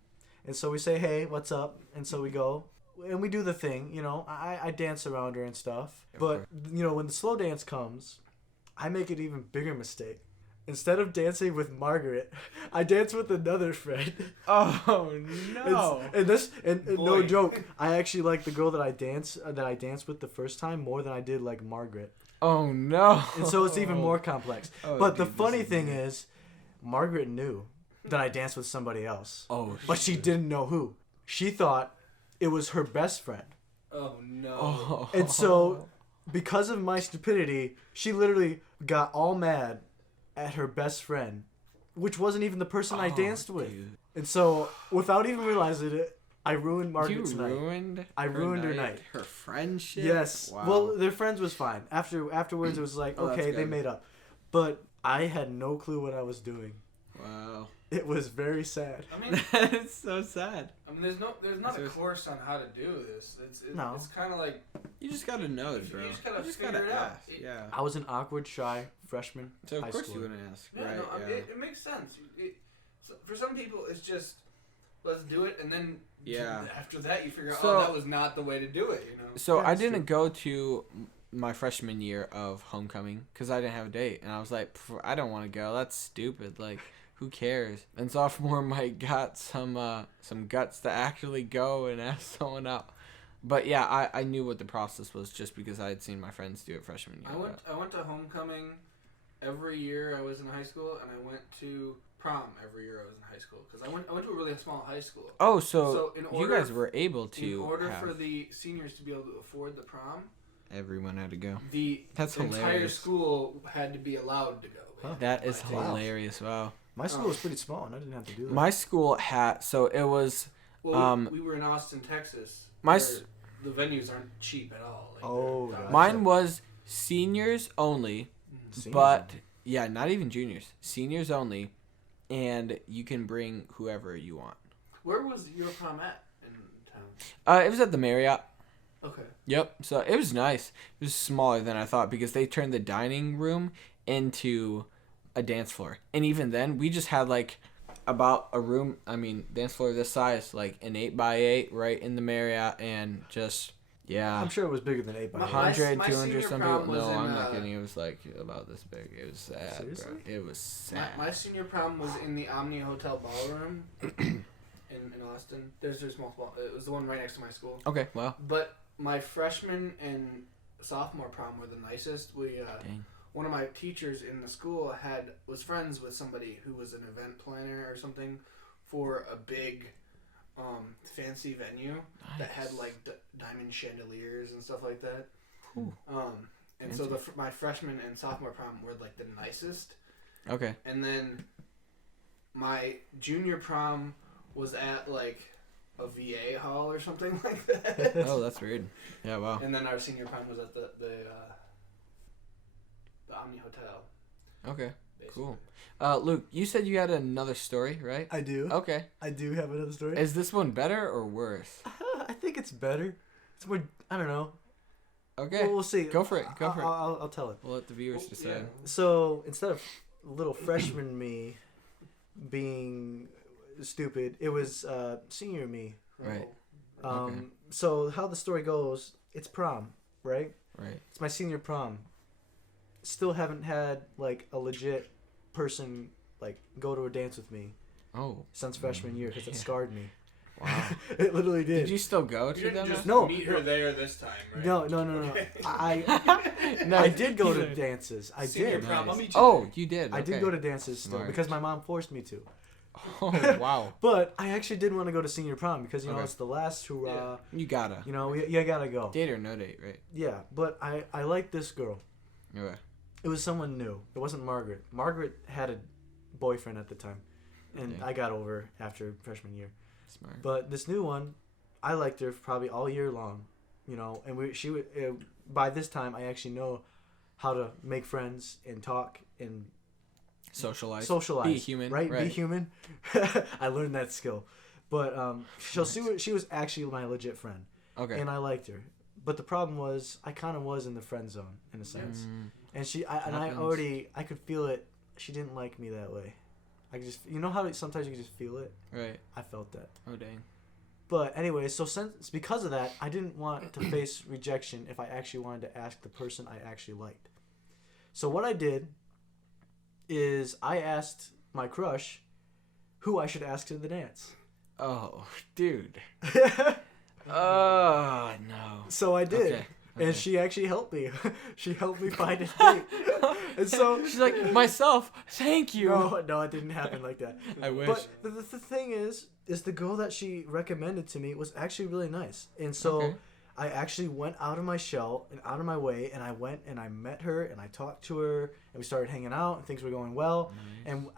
and so we say, "Hey, what's up?" And so we go, and we do the thing. You know, I dance around her and stuff. But when the slow dance comes, I make an even bigger mistake. Instead of dancing with Margaret, I dance with another friend. Oh no! And no joke, I actually like the girl that I danced with the first time more than I did like Margaret. Oh no! And so it's even more complex. But the dude, funny thing is, Margaret knew that I danced with somebody else. Oh, but she didn't know who. She thought it was her best friend. Oh no! Oh. And so, because of my stupidity, she literally got all mad at her best friend, which wasn't even the person I danced with. Dude. And so, without even realizing it, I ruined Margaret's night. I ruined her night. Her friendship. Yes. Wow. Well, their friends was fine. Afterwards, it was like, Oh, that's okay, they good. made up. But I had no clue what I was doing. Wow. It was very sad. I mean, It's so sad. there's not a course on how to do this. It's kind of like You just gotta know it, bro. You just gotta figure it out. ask. Yeah. I was an awkward, shy freshman. So of high course schooler. you wouldn't ask, yeah, right? no, it makes sense. So for some people, it's just let's do it, and then after that you figure out that was not the way to do it. So Yeah, I that's didn't go to my freshman year of homecoming because I didn't have a date, and I was like, I don't want to go. That's stupid. Like, who cares? And sophomore, Mike got some guts to actually go and ask someone out. But yeah, I knew what the process was just because I had seen my friends do it freshman year. I went to homecoming every year I was in high school, and I went to prom every year I was in high school because I went to a really small high school. Oh, so in you guys were able to. In order for the seniors to be able to afford the prom, everyone had to go. That's the entire school had to be allowed to go. Huh. That is hilarious. Wow. My school was pretty small, and I didn't have to do that. My school had it was. Well, we were in Austin, Texas. The venues aren't cheap at all. Like, mine was seniors only, but yeah, not even juniors. Seniors only, and you can bring whoever you want. Where was your prom at in town? It was at the Marriott. Okay. Yep. So it was nice. It was smaller than I thought because they turned the dining room into a dance floor, and even then, we just had like about a room. I mean, dance floor this size, like an 8x8, right in the Marriott, and just I'm sure it was bigger than 8x8. 100, 200, some people. No, I'm in, not kidding. It was like about this big. It was sad, seriously? bro. It was sad. My senior prom was in the Omni Hotel Ballroom in Austin. There's a small spot. It was the one right next to my school. Okay, well. But my freshman and sophomore prom were the nicest. Dang. One of my teachers in the school was friends with somebody who was an event planner or something for a big fancy venue that had like diamond chandeliers and stuff like that. Ooh. And so my freshman and sophomore prom were like the nicest. Okay. And then my junior prom was at like a VA hall or something like that. Oh, that's weird. Yeah, wow. And then our senior prom was at the Omni Hotel. Okay, basically. cool. Luke, you said you had another story, right? I do. Okay. I do have another story. Is this one better or worse? I think it's better. It's more. I don't know. Okay. Well, we'll see. Go for it. Go for it. I'll tell it. We'll let the viewers decide. Yeah. So instead of little freshman me being stupid, it was senior me. Right. Okay. So how the story goes, it's prom, right? Right. It's my senior prom. Still haven't had like a legit person like go to a dance with me Oh. since freshman year because it scarred me. Wow. It literally did. Did you still go You to didn't them? just No, meet her there this time, right? No. Okay. I did go to dances. I Senior did. prom, Nice. I'll meet you Oh, there. you did. I did Okay. go to dances still Smart. because my mom forced me to. Oh wow. But I actually did want to go to senior prom because you know Okay. it's the last hurrah. You gotta. You know, you gotta go. Date or no date, right? Yeah, but I liked this girl. Okay. It was someone new. It wasn't Margaret. Margaret had a boyfriend at the time, and Okay. I got over after freshman year. Smart. But this new one, I liked her probably all year long, you know. And she would by this time I actually know how to make friends and talk and Socialize. Be human. right? Be human. I learned that skill, but she was actually my legit friend, Okay. and I liked her. But the problem was I kind of was in the friend zone in a sense, and Happens. I could feel it. She didn't like me that way. I could just, you know how sometimes you can just feel it. Right. I felt that. Oh dang. But anyway, so since because of that, I didn't want to face rejection if I actually wanted to ask the person I actually liked. So what I did is I asked my crush who I should ask to the dance. Oh, dude. Oh no. So I did. Okay. And she actually helped me. She helped me find a date. And so She's like, myself. Thank you. no, it didn't happen like that. I wish. But the thing is the girl that she recommended to me was actually really nice. And so Okay. I actually went out of my shell and out of my way, and I went and I met her and I talked to her and we started hanging out and things were going well. Nice. And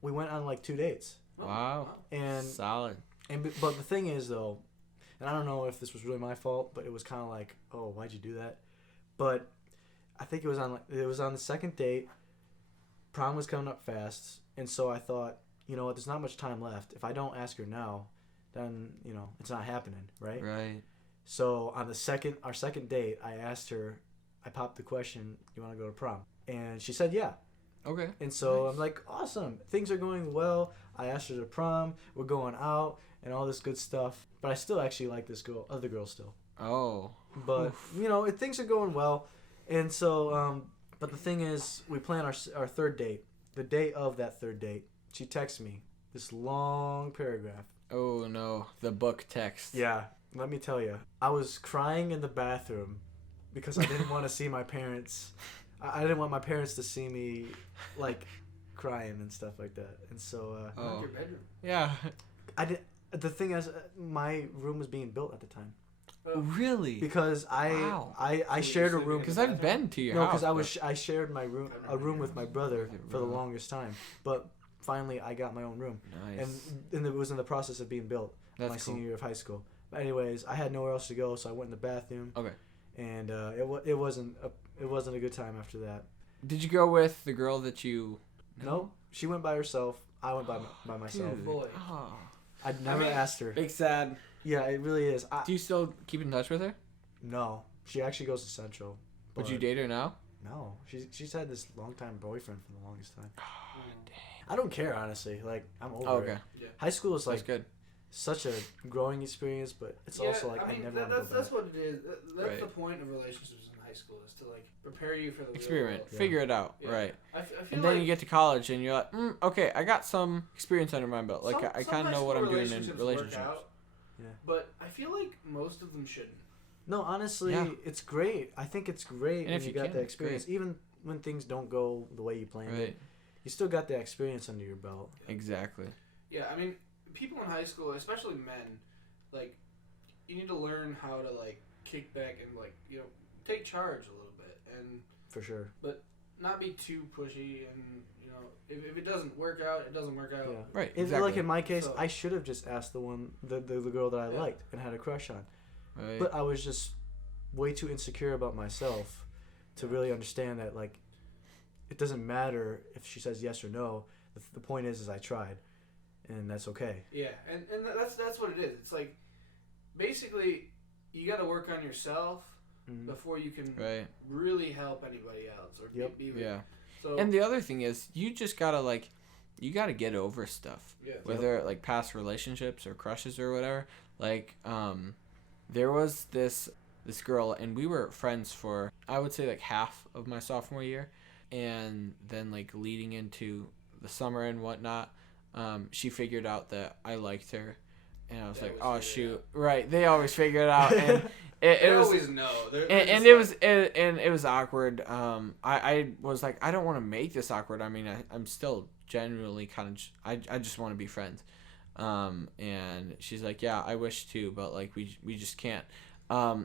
we went on like 2 dates. Wow. And Solid. but the thing is though, and I don't know if this was really my fault, but it was kind of like, oh, why'd you do that? But I think it was on the second date. Prom was coming up fast, and so I thought, you know what? There's not much time left. If I don't ask her now, then you know it's not happening, right? Right. So on our second date, I asked her. I popped the question, "You want to go to prom?" And she said, "Yeah." Okay. And so Nice. I'm like, awesome. Things are going well. I asked her to prom. We're going out and all this good stuff. But I still actually like this other girl still. Oh. But, you know, things are going well. And so, but the thing is, we plan our third date. The day of that third date, she texts me this long paragraph. Oh no. The book text. Yeah, let me tell you. I was crying in the bathroom because I didn't want to see my parents. I didn't want my parents to see me, like, crying and stuff like that. And so, Oh. Your bedroom. Yeah. the thing is, my room was being built at the time. Really? Because Wow. I shared a room. Because I've been to your No, house. because I shared a room with my brother for the longest time. But finally, I got my own room. Nice. And it was in the process of being built That's my cool. senior year of high school. But anyways, I had nowhere else to go, so I went in the bathroom. Okay. And it wasn't a good time after that. Did you go with the girl that you? No, she went by herself. I went by myself. Dude. Boy. Oh. I'd never asked her. Big sad. Yeah, it really is. Do you still keep in touch with her? No, she actually goes to Central. Would you but- date her now? No, she's had this longtime boyfriend for the longest time. Oh, dang. I don't care honestly. Like I'm over Okay. it. Yeah. High school is That's like good. such a growing experience, but it's also like I never want to go back. That's what it is. That's Right. the point of relationships in high school is to like prepare you for the Experiment. real world. Yeah. Figure it out. Yeah. Right. I feel And like then you get to college and you're like, okay, I got some experience under my belt. Like some I high kind of know what school I'm doing in relationships relationships. work out, Yeah. but I feel like most of them shouldn't. No, honestly, Yeah. it's great. I think it's great And when if you you got can, the it's great. experience, even when things don't go the way you planned Right. it. You still got the experience under your belt. Exactly. Yeah, I mean, people in high school, especially men, like, you need to learn how to like kick back and like take charge a little bit and For sure. not be too pushy and if it doesn't work out, it doesn't work out. Yeah. Right. And Exactly. like in my case, So- I should have just asked the girl that I Yeah. liked and had a crush on. Right. But I was just way too insecure about myself to really understand that like it doesn't matter if she says yes or no. The point is I tried, and that's okay. Yeah, and that's what it is. It's like basically you got to work on yourself Mhm. before you can Right. really help anybody else or Yep. be Yeah. So And the other thing is, you just gotta you gotta get over stuff. yeah, Whether like past relationships or crushes or whatever. Like, there was this girl, and we were friends for I would say like half of my sophomore year, and then like leading into the summer and whatnot, she figured out that I liked her, and I was like, oh shoot, right? They always figure it out, and it was always know, and it was awkward. I was like, I don't want to make this awkward. I mean, I'm still genuinely kind of I just want to be friends. And she's like, yeah, I wish too, but like we just can't.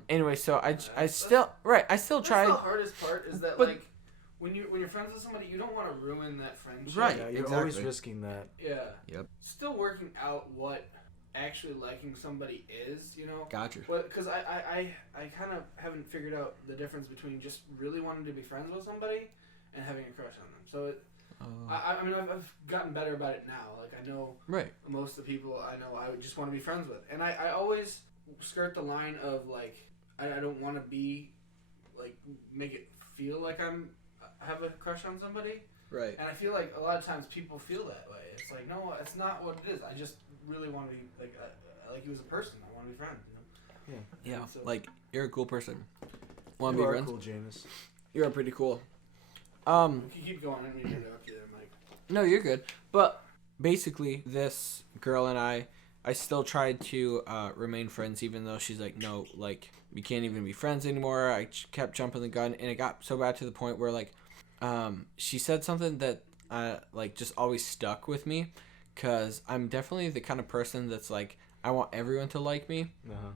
Anyway, so I still tried. That's the hardest part is that like when you're friends with somebody, you don't want to ruin that friendship. Right. Yeah, you're always risking that. Yeah. Yep. Still working out what actually liking somebody is, you know. Gotcha. Because I kind of haven't figured out the difference between just really wanting to be friends with somebody and having a crush on them. So I mean, I've gotten better about it now. Like, I know most of the people I know I would just want to be friends with. And I always skirt the line of, like, I don't want to be, like, make it feel like I have a crush on somebody. Right. And I feel like a lot of times people feel that way. It's like, no, it's not what it is. I just really want to be, like, I like you as a person. I want to be friends, you know? Yeah. Yeah. So, like, you're a cool person. Want to be friends? Cool, James. You're pretty cool. Keep going. I didn't mean to interrupt you there, Mike. No, you're good. But basically, this girl and I still tried to remain friends, even though she's like, no, like, we can't even be friends anymore. I kept jumping the gun, and it got so bad to the point where, like, she said something that, like, just always stuck with me, because I'm definitely the kind of person that's like, I want everyone to like me. Uh-huh.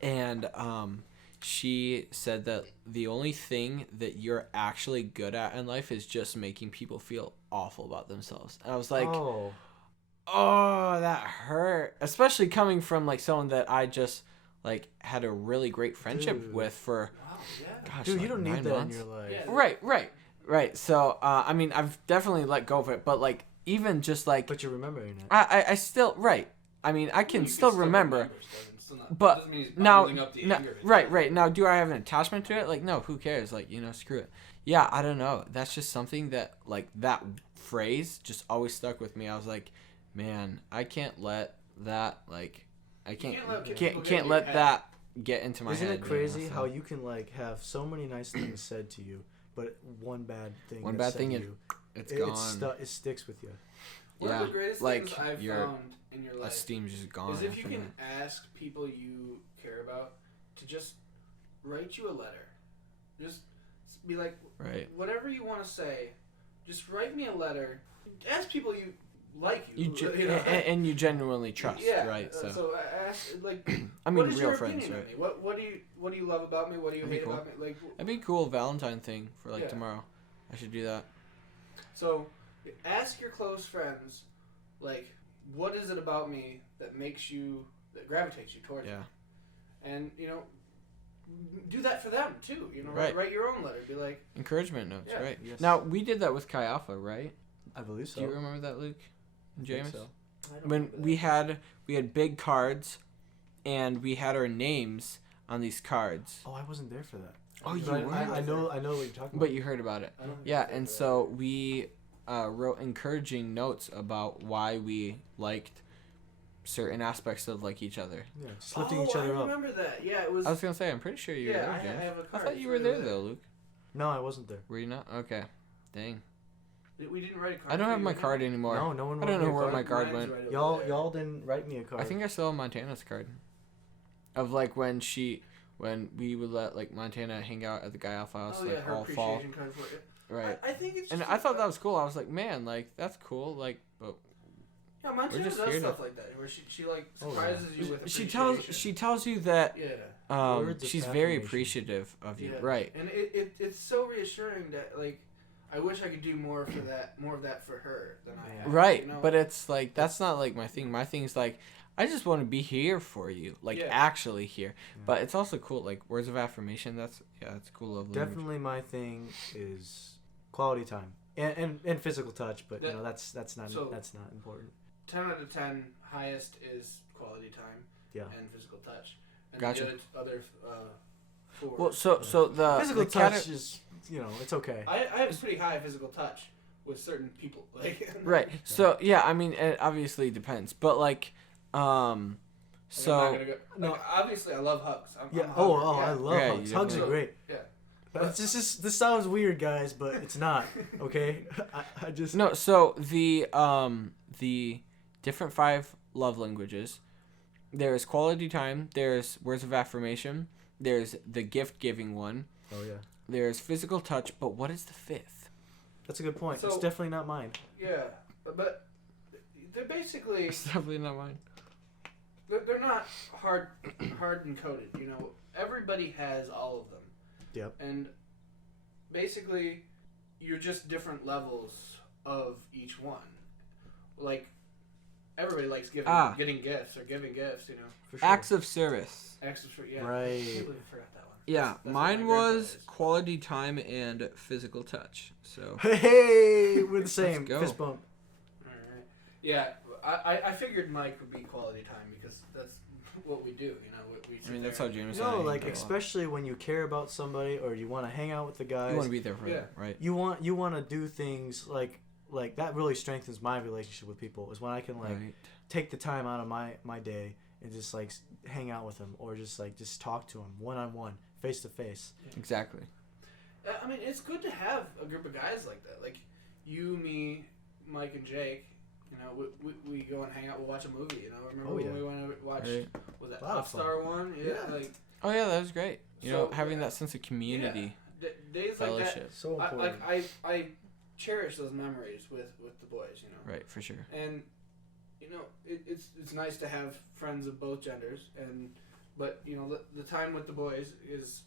And she said that the only thing that you're actually good at in life is just making people feel awful about themselves. And I was like, oh, that hurt. Especially coming from, like, someone that I just, like, had a really great friendship with for, gosh, dude, like you don't 9 need that months. in your life. Yeah. Right. So, I mean, I've definitely let go of it, but, like, even just, like... But you're remembering it. I still... Right. I mean, I can still remember but now, right. Now, do I have an attachment to it? Like, no, who cares? Like, you know, screw it. Yeah, I don't know. That's just something that, like, that phrase just always stuck with me. I was like, man, I can't let that, like, I can't let that get into my head. Isn't it crazy how you can, like, have so many nice things said to you, but one bad thing it's gone. It sticks with you. One of the greatest things I've found in your life esteem's just gone is if you can ask people you care about to just write you a letter. Just be like, whatever you want to say, just write me a letter. Ask people you like and you genuinely trust, right? So ask, like, I mean, what is real your friends, opinion right? of me? What do you love about me? What do you hate about me? Like, that'd be a cool Valentine thing for, like, tomorrow. I should do that. So ask your close friends, like, what is it about me that gravitates you towards me? And, you know, do that for them too. You know, write your own letter. Be like, encouragement notes, right? Yes. Now, we did that with Chi Alpha, right? I believe so. Do you remember that, Luke and James? So. When we had big cards, and we had our names on these cards. Oh, I wasn't there for that. Oh, you weren't. I know what you're talking about. But you heard about it. Yeah, and so we wrote encouraging notes about why we liked certain aspects of, like, each other. Yeah, just lifting each other up. I remember that. Yeah, it was. I was gonna say, I'm pretty sure you were there, James. I have a card. I thought you were there though, Luke. No, I wasn't there. Were you not? Okay. Dang. We didn't write a card. I don't have my card anymore. No one. I don't know where my card went. Y'all didn't write me a card. I think I still have Montana's card. Of, like, when we would let, like, Montana hang out at the Guy Alpha house, like, all fall. Card for it. Right. I think it's. And I thought that was cool. I was like, man, like, that's cool. Like, but. Yeah, Montana does stuff like that, where she like surprises you with appreciation. She tells you that she's very appreciative of you, right? And it's so reassuring that, like, I wish I could do more of that for her than I have. Right, you know? but it's like that's not like my thing. My thing is like I just want to be here for you, like actually here. Yeah. But it's also cool, like words of affirmation. That's cool. Love language. Definitely, my thing is quality time and physical touch, but you know that's not important. 10 out of 10, highest is quality time and physical touch. And gotcha. The other 4. Well, so the physical touch is, you know, it's okay. I have pretty high physical touch with certain people. Like right. So yeah, I mean, it obviously depends, but like, so obviously I love hugs. I love hugs. Hugs are great. Yeah. This sounds weird, guys, but it's not. Okay, I just No, so the different 5 love languages. There's quality time. There's words of affirmation. There's the gift giving one. Oh yeah. There's physical touch. But what is the 5th? That's a good point. So- It's definitely not mine. Yeah, but they're basically It's definitely not mine. they're not hard encoded. You know, everybody has all of them. Yep. And basically, you're just different levels of each one. Like, everybody likes getting gifts or giving gifts, you know. For sure. Acts of service. Extra, yeah. Right. I can't believe I forgot that one. Yeah, That's what mine my grandpa was is. quality time and physical touch. So Hey, we're the same. go. Fist bump. Alright. Yeah, I figured Mike would be quality time because that's what we do, you know. We I mean, that's how James. No, like especially when you care about somebody or you want to hang out with the guys. you want to be there for Yeah. them, right? You want to do things like that really strengthens my relationship with people is when I can like Right. take the time out of my day and just like hang out with them or just talk to them one on one, face to face. Exactly. I mean, it's good to have a group of guys like that. Like you, me, Mike, and Jake. You know, we go and hang out. We'll watch a movie. You know, remember when we went to watch Right. was that A lot of Popstar one? Yeah, Yeah. like Oh yeah, that was great. You know, So, having that sense of community, days fellowship. So like that. important. I cherish those memories with the boys. You know, Right, for sure. and you know it's nice to have friends of both genders, but you know the time with the boys is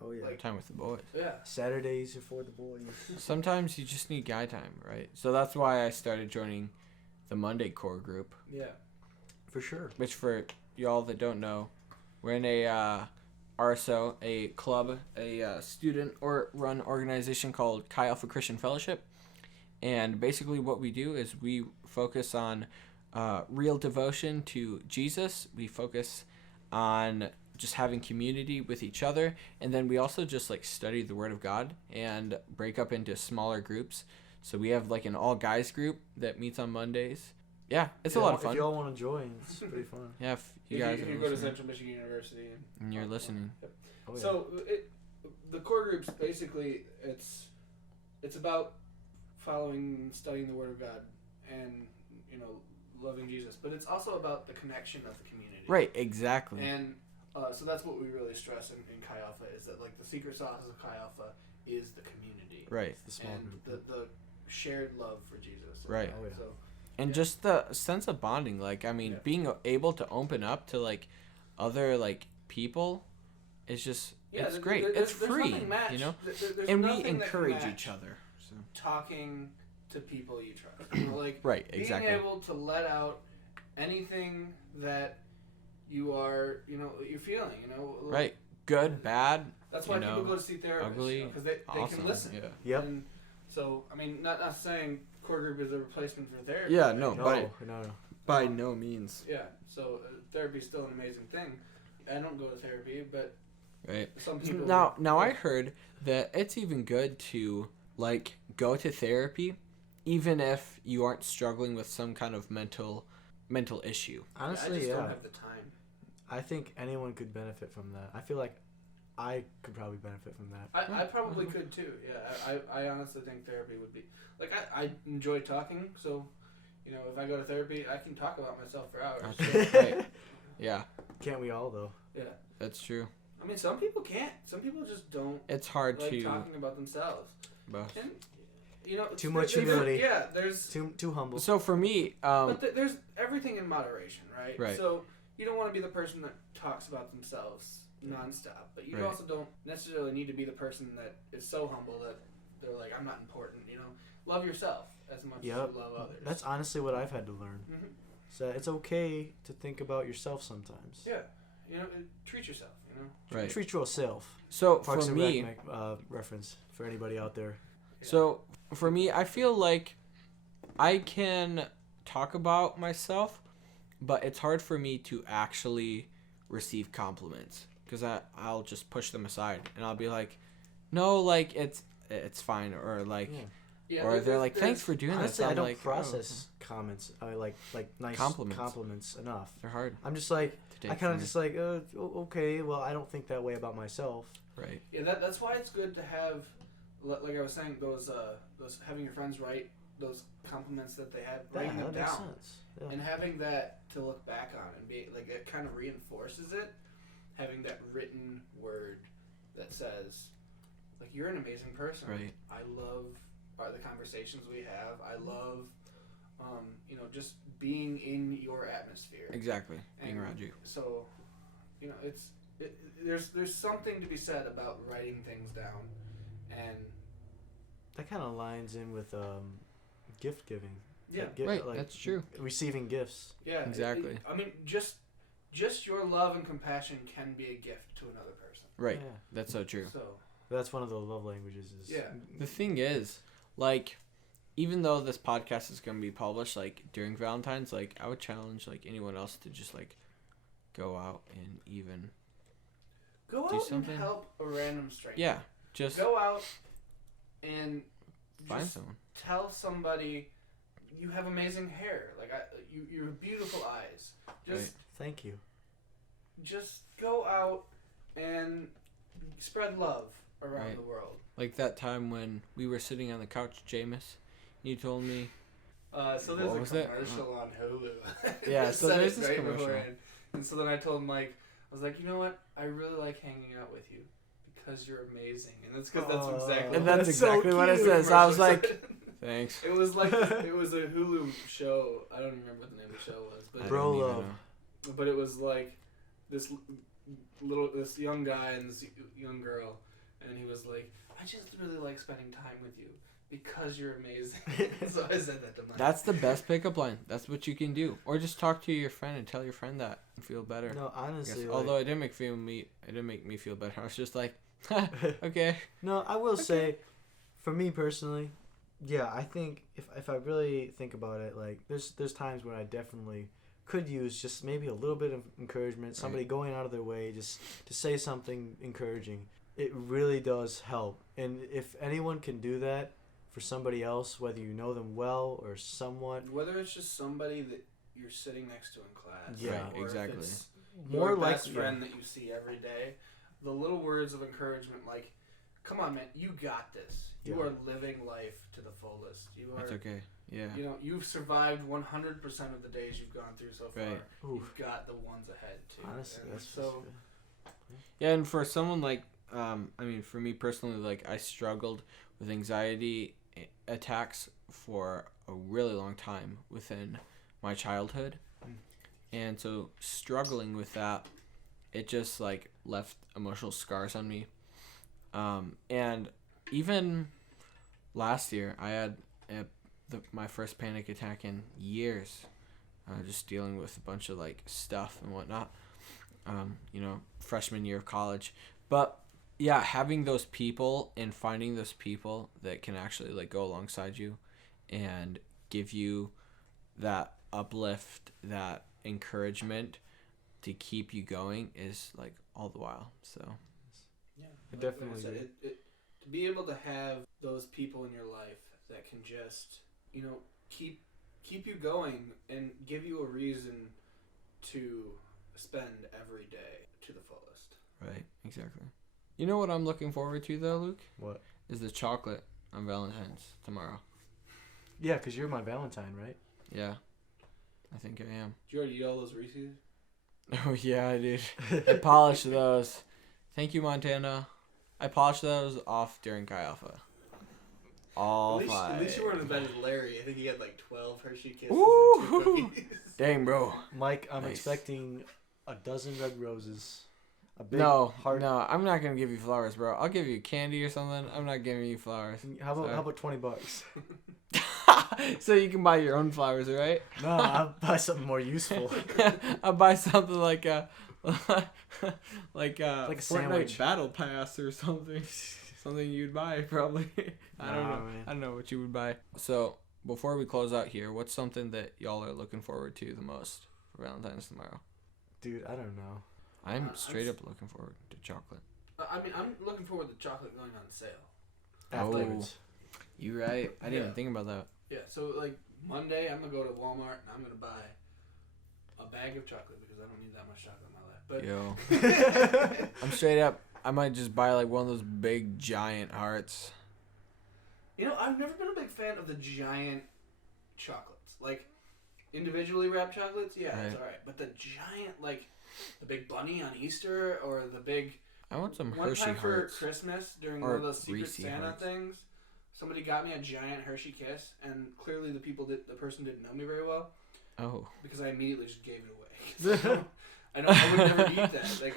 Oh yeah. like- Time with the boys. yeah. Saturdays are for the boys. Sometimes you just need guy time, right? So that's why I started joining the Monday core group, Yeah. For sure. which for y'all that don't know, we're in a RSO, a club, a student or run organization called Chi Alpha Christian Fellowship. And basically what we do is we focus on real devotion to Jesus. We focus on just having community with each other. And then we also just like study the Word of God and break up into smaller groups. So we have like an all guys group that meets on Mondays. Yeah, it's a lot of If fun. y'all want to join, it's pretty fun. Yeah, if you If guys you are go to listening Central Michigan University and you're listening. Yep. Oh, yeah. So the core groups basically it's about following and studying the Word of God and you know loving Jesus, but it's also about the connection of the community. Right, exactly. And so that's what we really stress in Chi Alpha is that like the secret sauce of Chi Alpha is the community. Right. the small And group. the shared love for Jesus. Right. Oh, yeah. So And Yeah. just the sense of bonding, like I mean, Yeah. being able to open up to like other like people is just it's there- great. there's- It's there's free, nothing matched. you know. There's And we nothing that can encourage match each other. So. talking to people you trust. You know, like Right, exactly. being able to let out anything that you are, you know, you're feeling. You know, like, Right. Good, bad. That's why you know, people go to see therapists. ugly, Because they awesome. can listen. Yeah. Yep. And so I mean, not saying core group is a replacement for therapy. Yeah, no, No, but no. by no means. Yeah. So therapy is still an amazing thing. I don't go to therapy, but Right. some people. Now I heard that it's even good to like go to therapy, even if you aren't struggling with some kind of mental issue. I Honestly, just yeah. don't have the time. I think anyone could benefit from that. I feel like I could probably benefit from that. I probably could too. Yeah, I honestly think therapy would be like I enjoy talking. So, you know, if I go to therapy, I can talk about myself for hours. Right. Yeah, Can't we all though? Yeah, that's true. I mean, some people can't. Some people just don't It's hard like to talking about themselves. both. And you know, Too much there's- humility. Yeah, there's Too humble. So for me, but there's everything in moderation, right? Right. So you don't want to be the person that talks about themselves nonstop, but you Right. also don't necessarily need to be the person that is so humble that they're like, I'm not important. You know, love yourself as much as Yep. you love others. That's honestly what I've had to learn. Mhm. So it's okay to think about yourself sometimes. Yeah, you know, treat yourself. You know. right. Treat yourself. So Parks for and me, Rec reference for anybody out there. So for me, I feel like I can talk about myself, but it's hard for me to actually receive compliments because I'll just push them aside and I'll be like, no, like it's fine, or like, Yeah. Yeah, or they're like, thanks for doing Honestly, this. I I'm don't like, process comments. I like nice compliments enough. they're hard I'm just like to take. I kind for of me. just like okay, well I don't think that way about myself. Right. Yeah, that's why it's good to have, like I was saying, those having your friends write those compliments that they had, writing them makes down, sense. Yeah. and having that to look back on and be like it kind of reinforces it. Having that written word that says, like, you're an amazing person. Right. I love the conversations we have. I love, just being in your atmosphere. Exactly. Being around you. So, there's something to be said about writing things down, and That kind of lines in with gift giving. yeah, Right, that's true. Receiving gifts. yeah, Exactly. Just your love and compassion can be a gift to another person. Right. Yeah. That's so true. So That's one of the love languages. Is yeah, The thing is, like, even though this podcast is going to be published, like, during Valentine's, like, I would challenge, like, anyone else to just, like, go out and even... go Do out something. and help a random stranger. Yeah, just Go out and find just someone. tell somebody you have amazing hair. Like you have beautiful eyes. Just Thank you. just go out and spread love around Right. the world. Like that time when we were sitting on the couch, Jameis, you told me... So there's What a was it? commercial on Hulu. Yeah, so Said there's it this right commercial. beforehand. And so then I told Mike, I was like, you know what? I really like hanging out with you because you're amazing. And that's because that's exactly. And that's so exactly what it cute. says. I was Commercial like, said. thanks. It was like it was a Hulu show. I don't remember what the name of the show was, I but Bro don't even love. know. but it was like this young guy and this young girl, and he was like, I just really like spending time with you because you're amazing. So I said that to Mike. That's the best pickup line. That's what you can do. Or just talk to your friend and tell your friend that and feel better. No, I honestly. guess. Like, Although it didn't make me feel better. I was just like, okay. No, I will say, for me personally, yeah, I think if I really think about it, like there's times where I definitely could use just maybe a little bit of encouragement, somebody Right. going out of their way just to say something encouraging. It really does help. And if anyone can do that for somebody else, whether you know them well or somewhat, Whether it's just somebody that you're sitting next to in class, Yeah. Right, or exactly. if it's more your like best friend that you see every day, the little words of encouragement like, "Come on, man, you got this. You Yeah. are living life to the fullest. You are, That's okay. Yeah. you've survived 100% of the days you've gone through so far. Right. You've got the ones ahead too. Honestly, And that's so. Yeah, and for someone like, for me personally, like, I struggled with anxiety attacks for a really long time within my childhood. And so struggling with that, it just, like, left emotional scars on me. And even last year, I had my first panic attack in years, just dealing with a bunch of, like, stuff and whatnot. Freshman year of college. But yeah, having those people and finding those people that can actually, like, go alongside you and give you that uplift, that encouragement to keep you going is, like, all the while. So Yeah, I definitely said, agree. to be able to have those people in your life that can just, keep you going and give you a reason to spend every day to the fullest. right, exactly. You know what I'm looking forward to though, Luke? What? Is the chocolate on Valentine's tomorrow. Yeah, because you're my Valentine, right? Yeah, I think I am. Did you already eat all those Reese's? Oh yeah, I did. I polished those. Thank you, Montana. I polished those off during Chi Alpha. All At least you weren't as 5. bad as Larry. I think he had like 12 Hershey Kisses Ooh. and 2 cookies. Dang, bro. Mike, I'm Nice. expecting a dozen red roses. A big No, heart. no, I'm not gonna give you flowers, bro. I'll give you candy or something. I'm not giving you flowers. How Sorry. about $20? So you can buy your own flowers, right? No, I'll buy something more useful. I'll buy something like a like a Like a Fortnite sandwich. battle pass or something. Something you'd buy probably. I don't Nah, know. man. I don't know what you would buy. So before we close out here, what's something that y'all are looking forward to the most for Valentine's tomorrow? Dude, I don't know. I'm I'm straight s- up looking forward to chocolate. I'm looking forward to chocolate going on sale. Afterwards. You right? I didn't Yeah. even think about that. Yeah, so like Monday, I'm gonna go to Walmart and I'm gonna buy a bag of chocolate because I don't need that much chocolate in my life. But Yo, I'm straight up. I might just buy like one of those big giant hearts. You know, I've never been a big fan of the giant chocolates. Like, individually wrapped chocolates, yeah, it's alright. But the giant, like, the big bunny on Easter or the big... I want some One Hershey time for hearts. Christmas, during Or one of those Secret Reese Santa hearts. things, somebody got me a giant Hershey Kiss, and clearly the person didn't know me very well. Oh. Because I immediately just gave it away. I would never eat that. Like,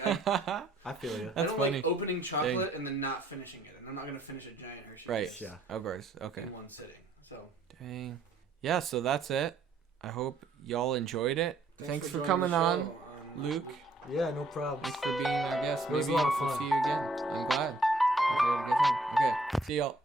I feel you. I That's don't funny. like opening chocolate and then not finishing it. And I'm not going to finish a giant Hershey Right. Kiss Yeah. Of course. Okay. in one sitting. So Dang. Yeah, so that's it. I hope y'all enjoyed it. Thanks for joining coming the on, show Luke. Yeah, no problem. Thanks for being our guest. It was Maybe a lot of we'll fun. see you again. I'm glad. We had a good time. Okay. See y'all.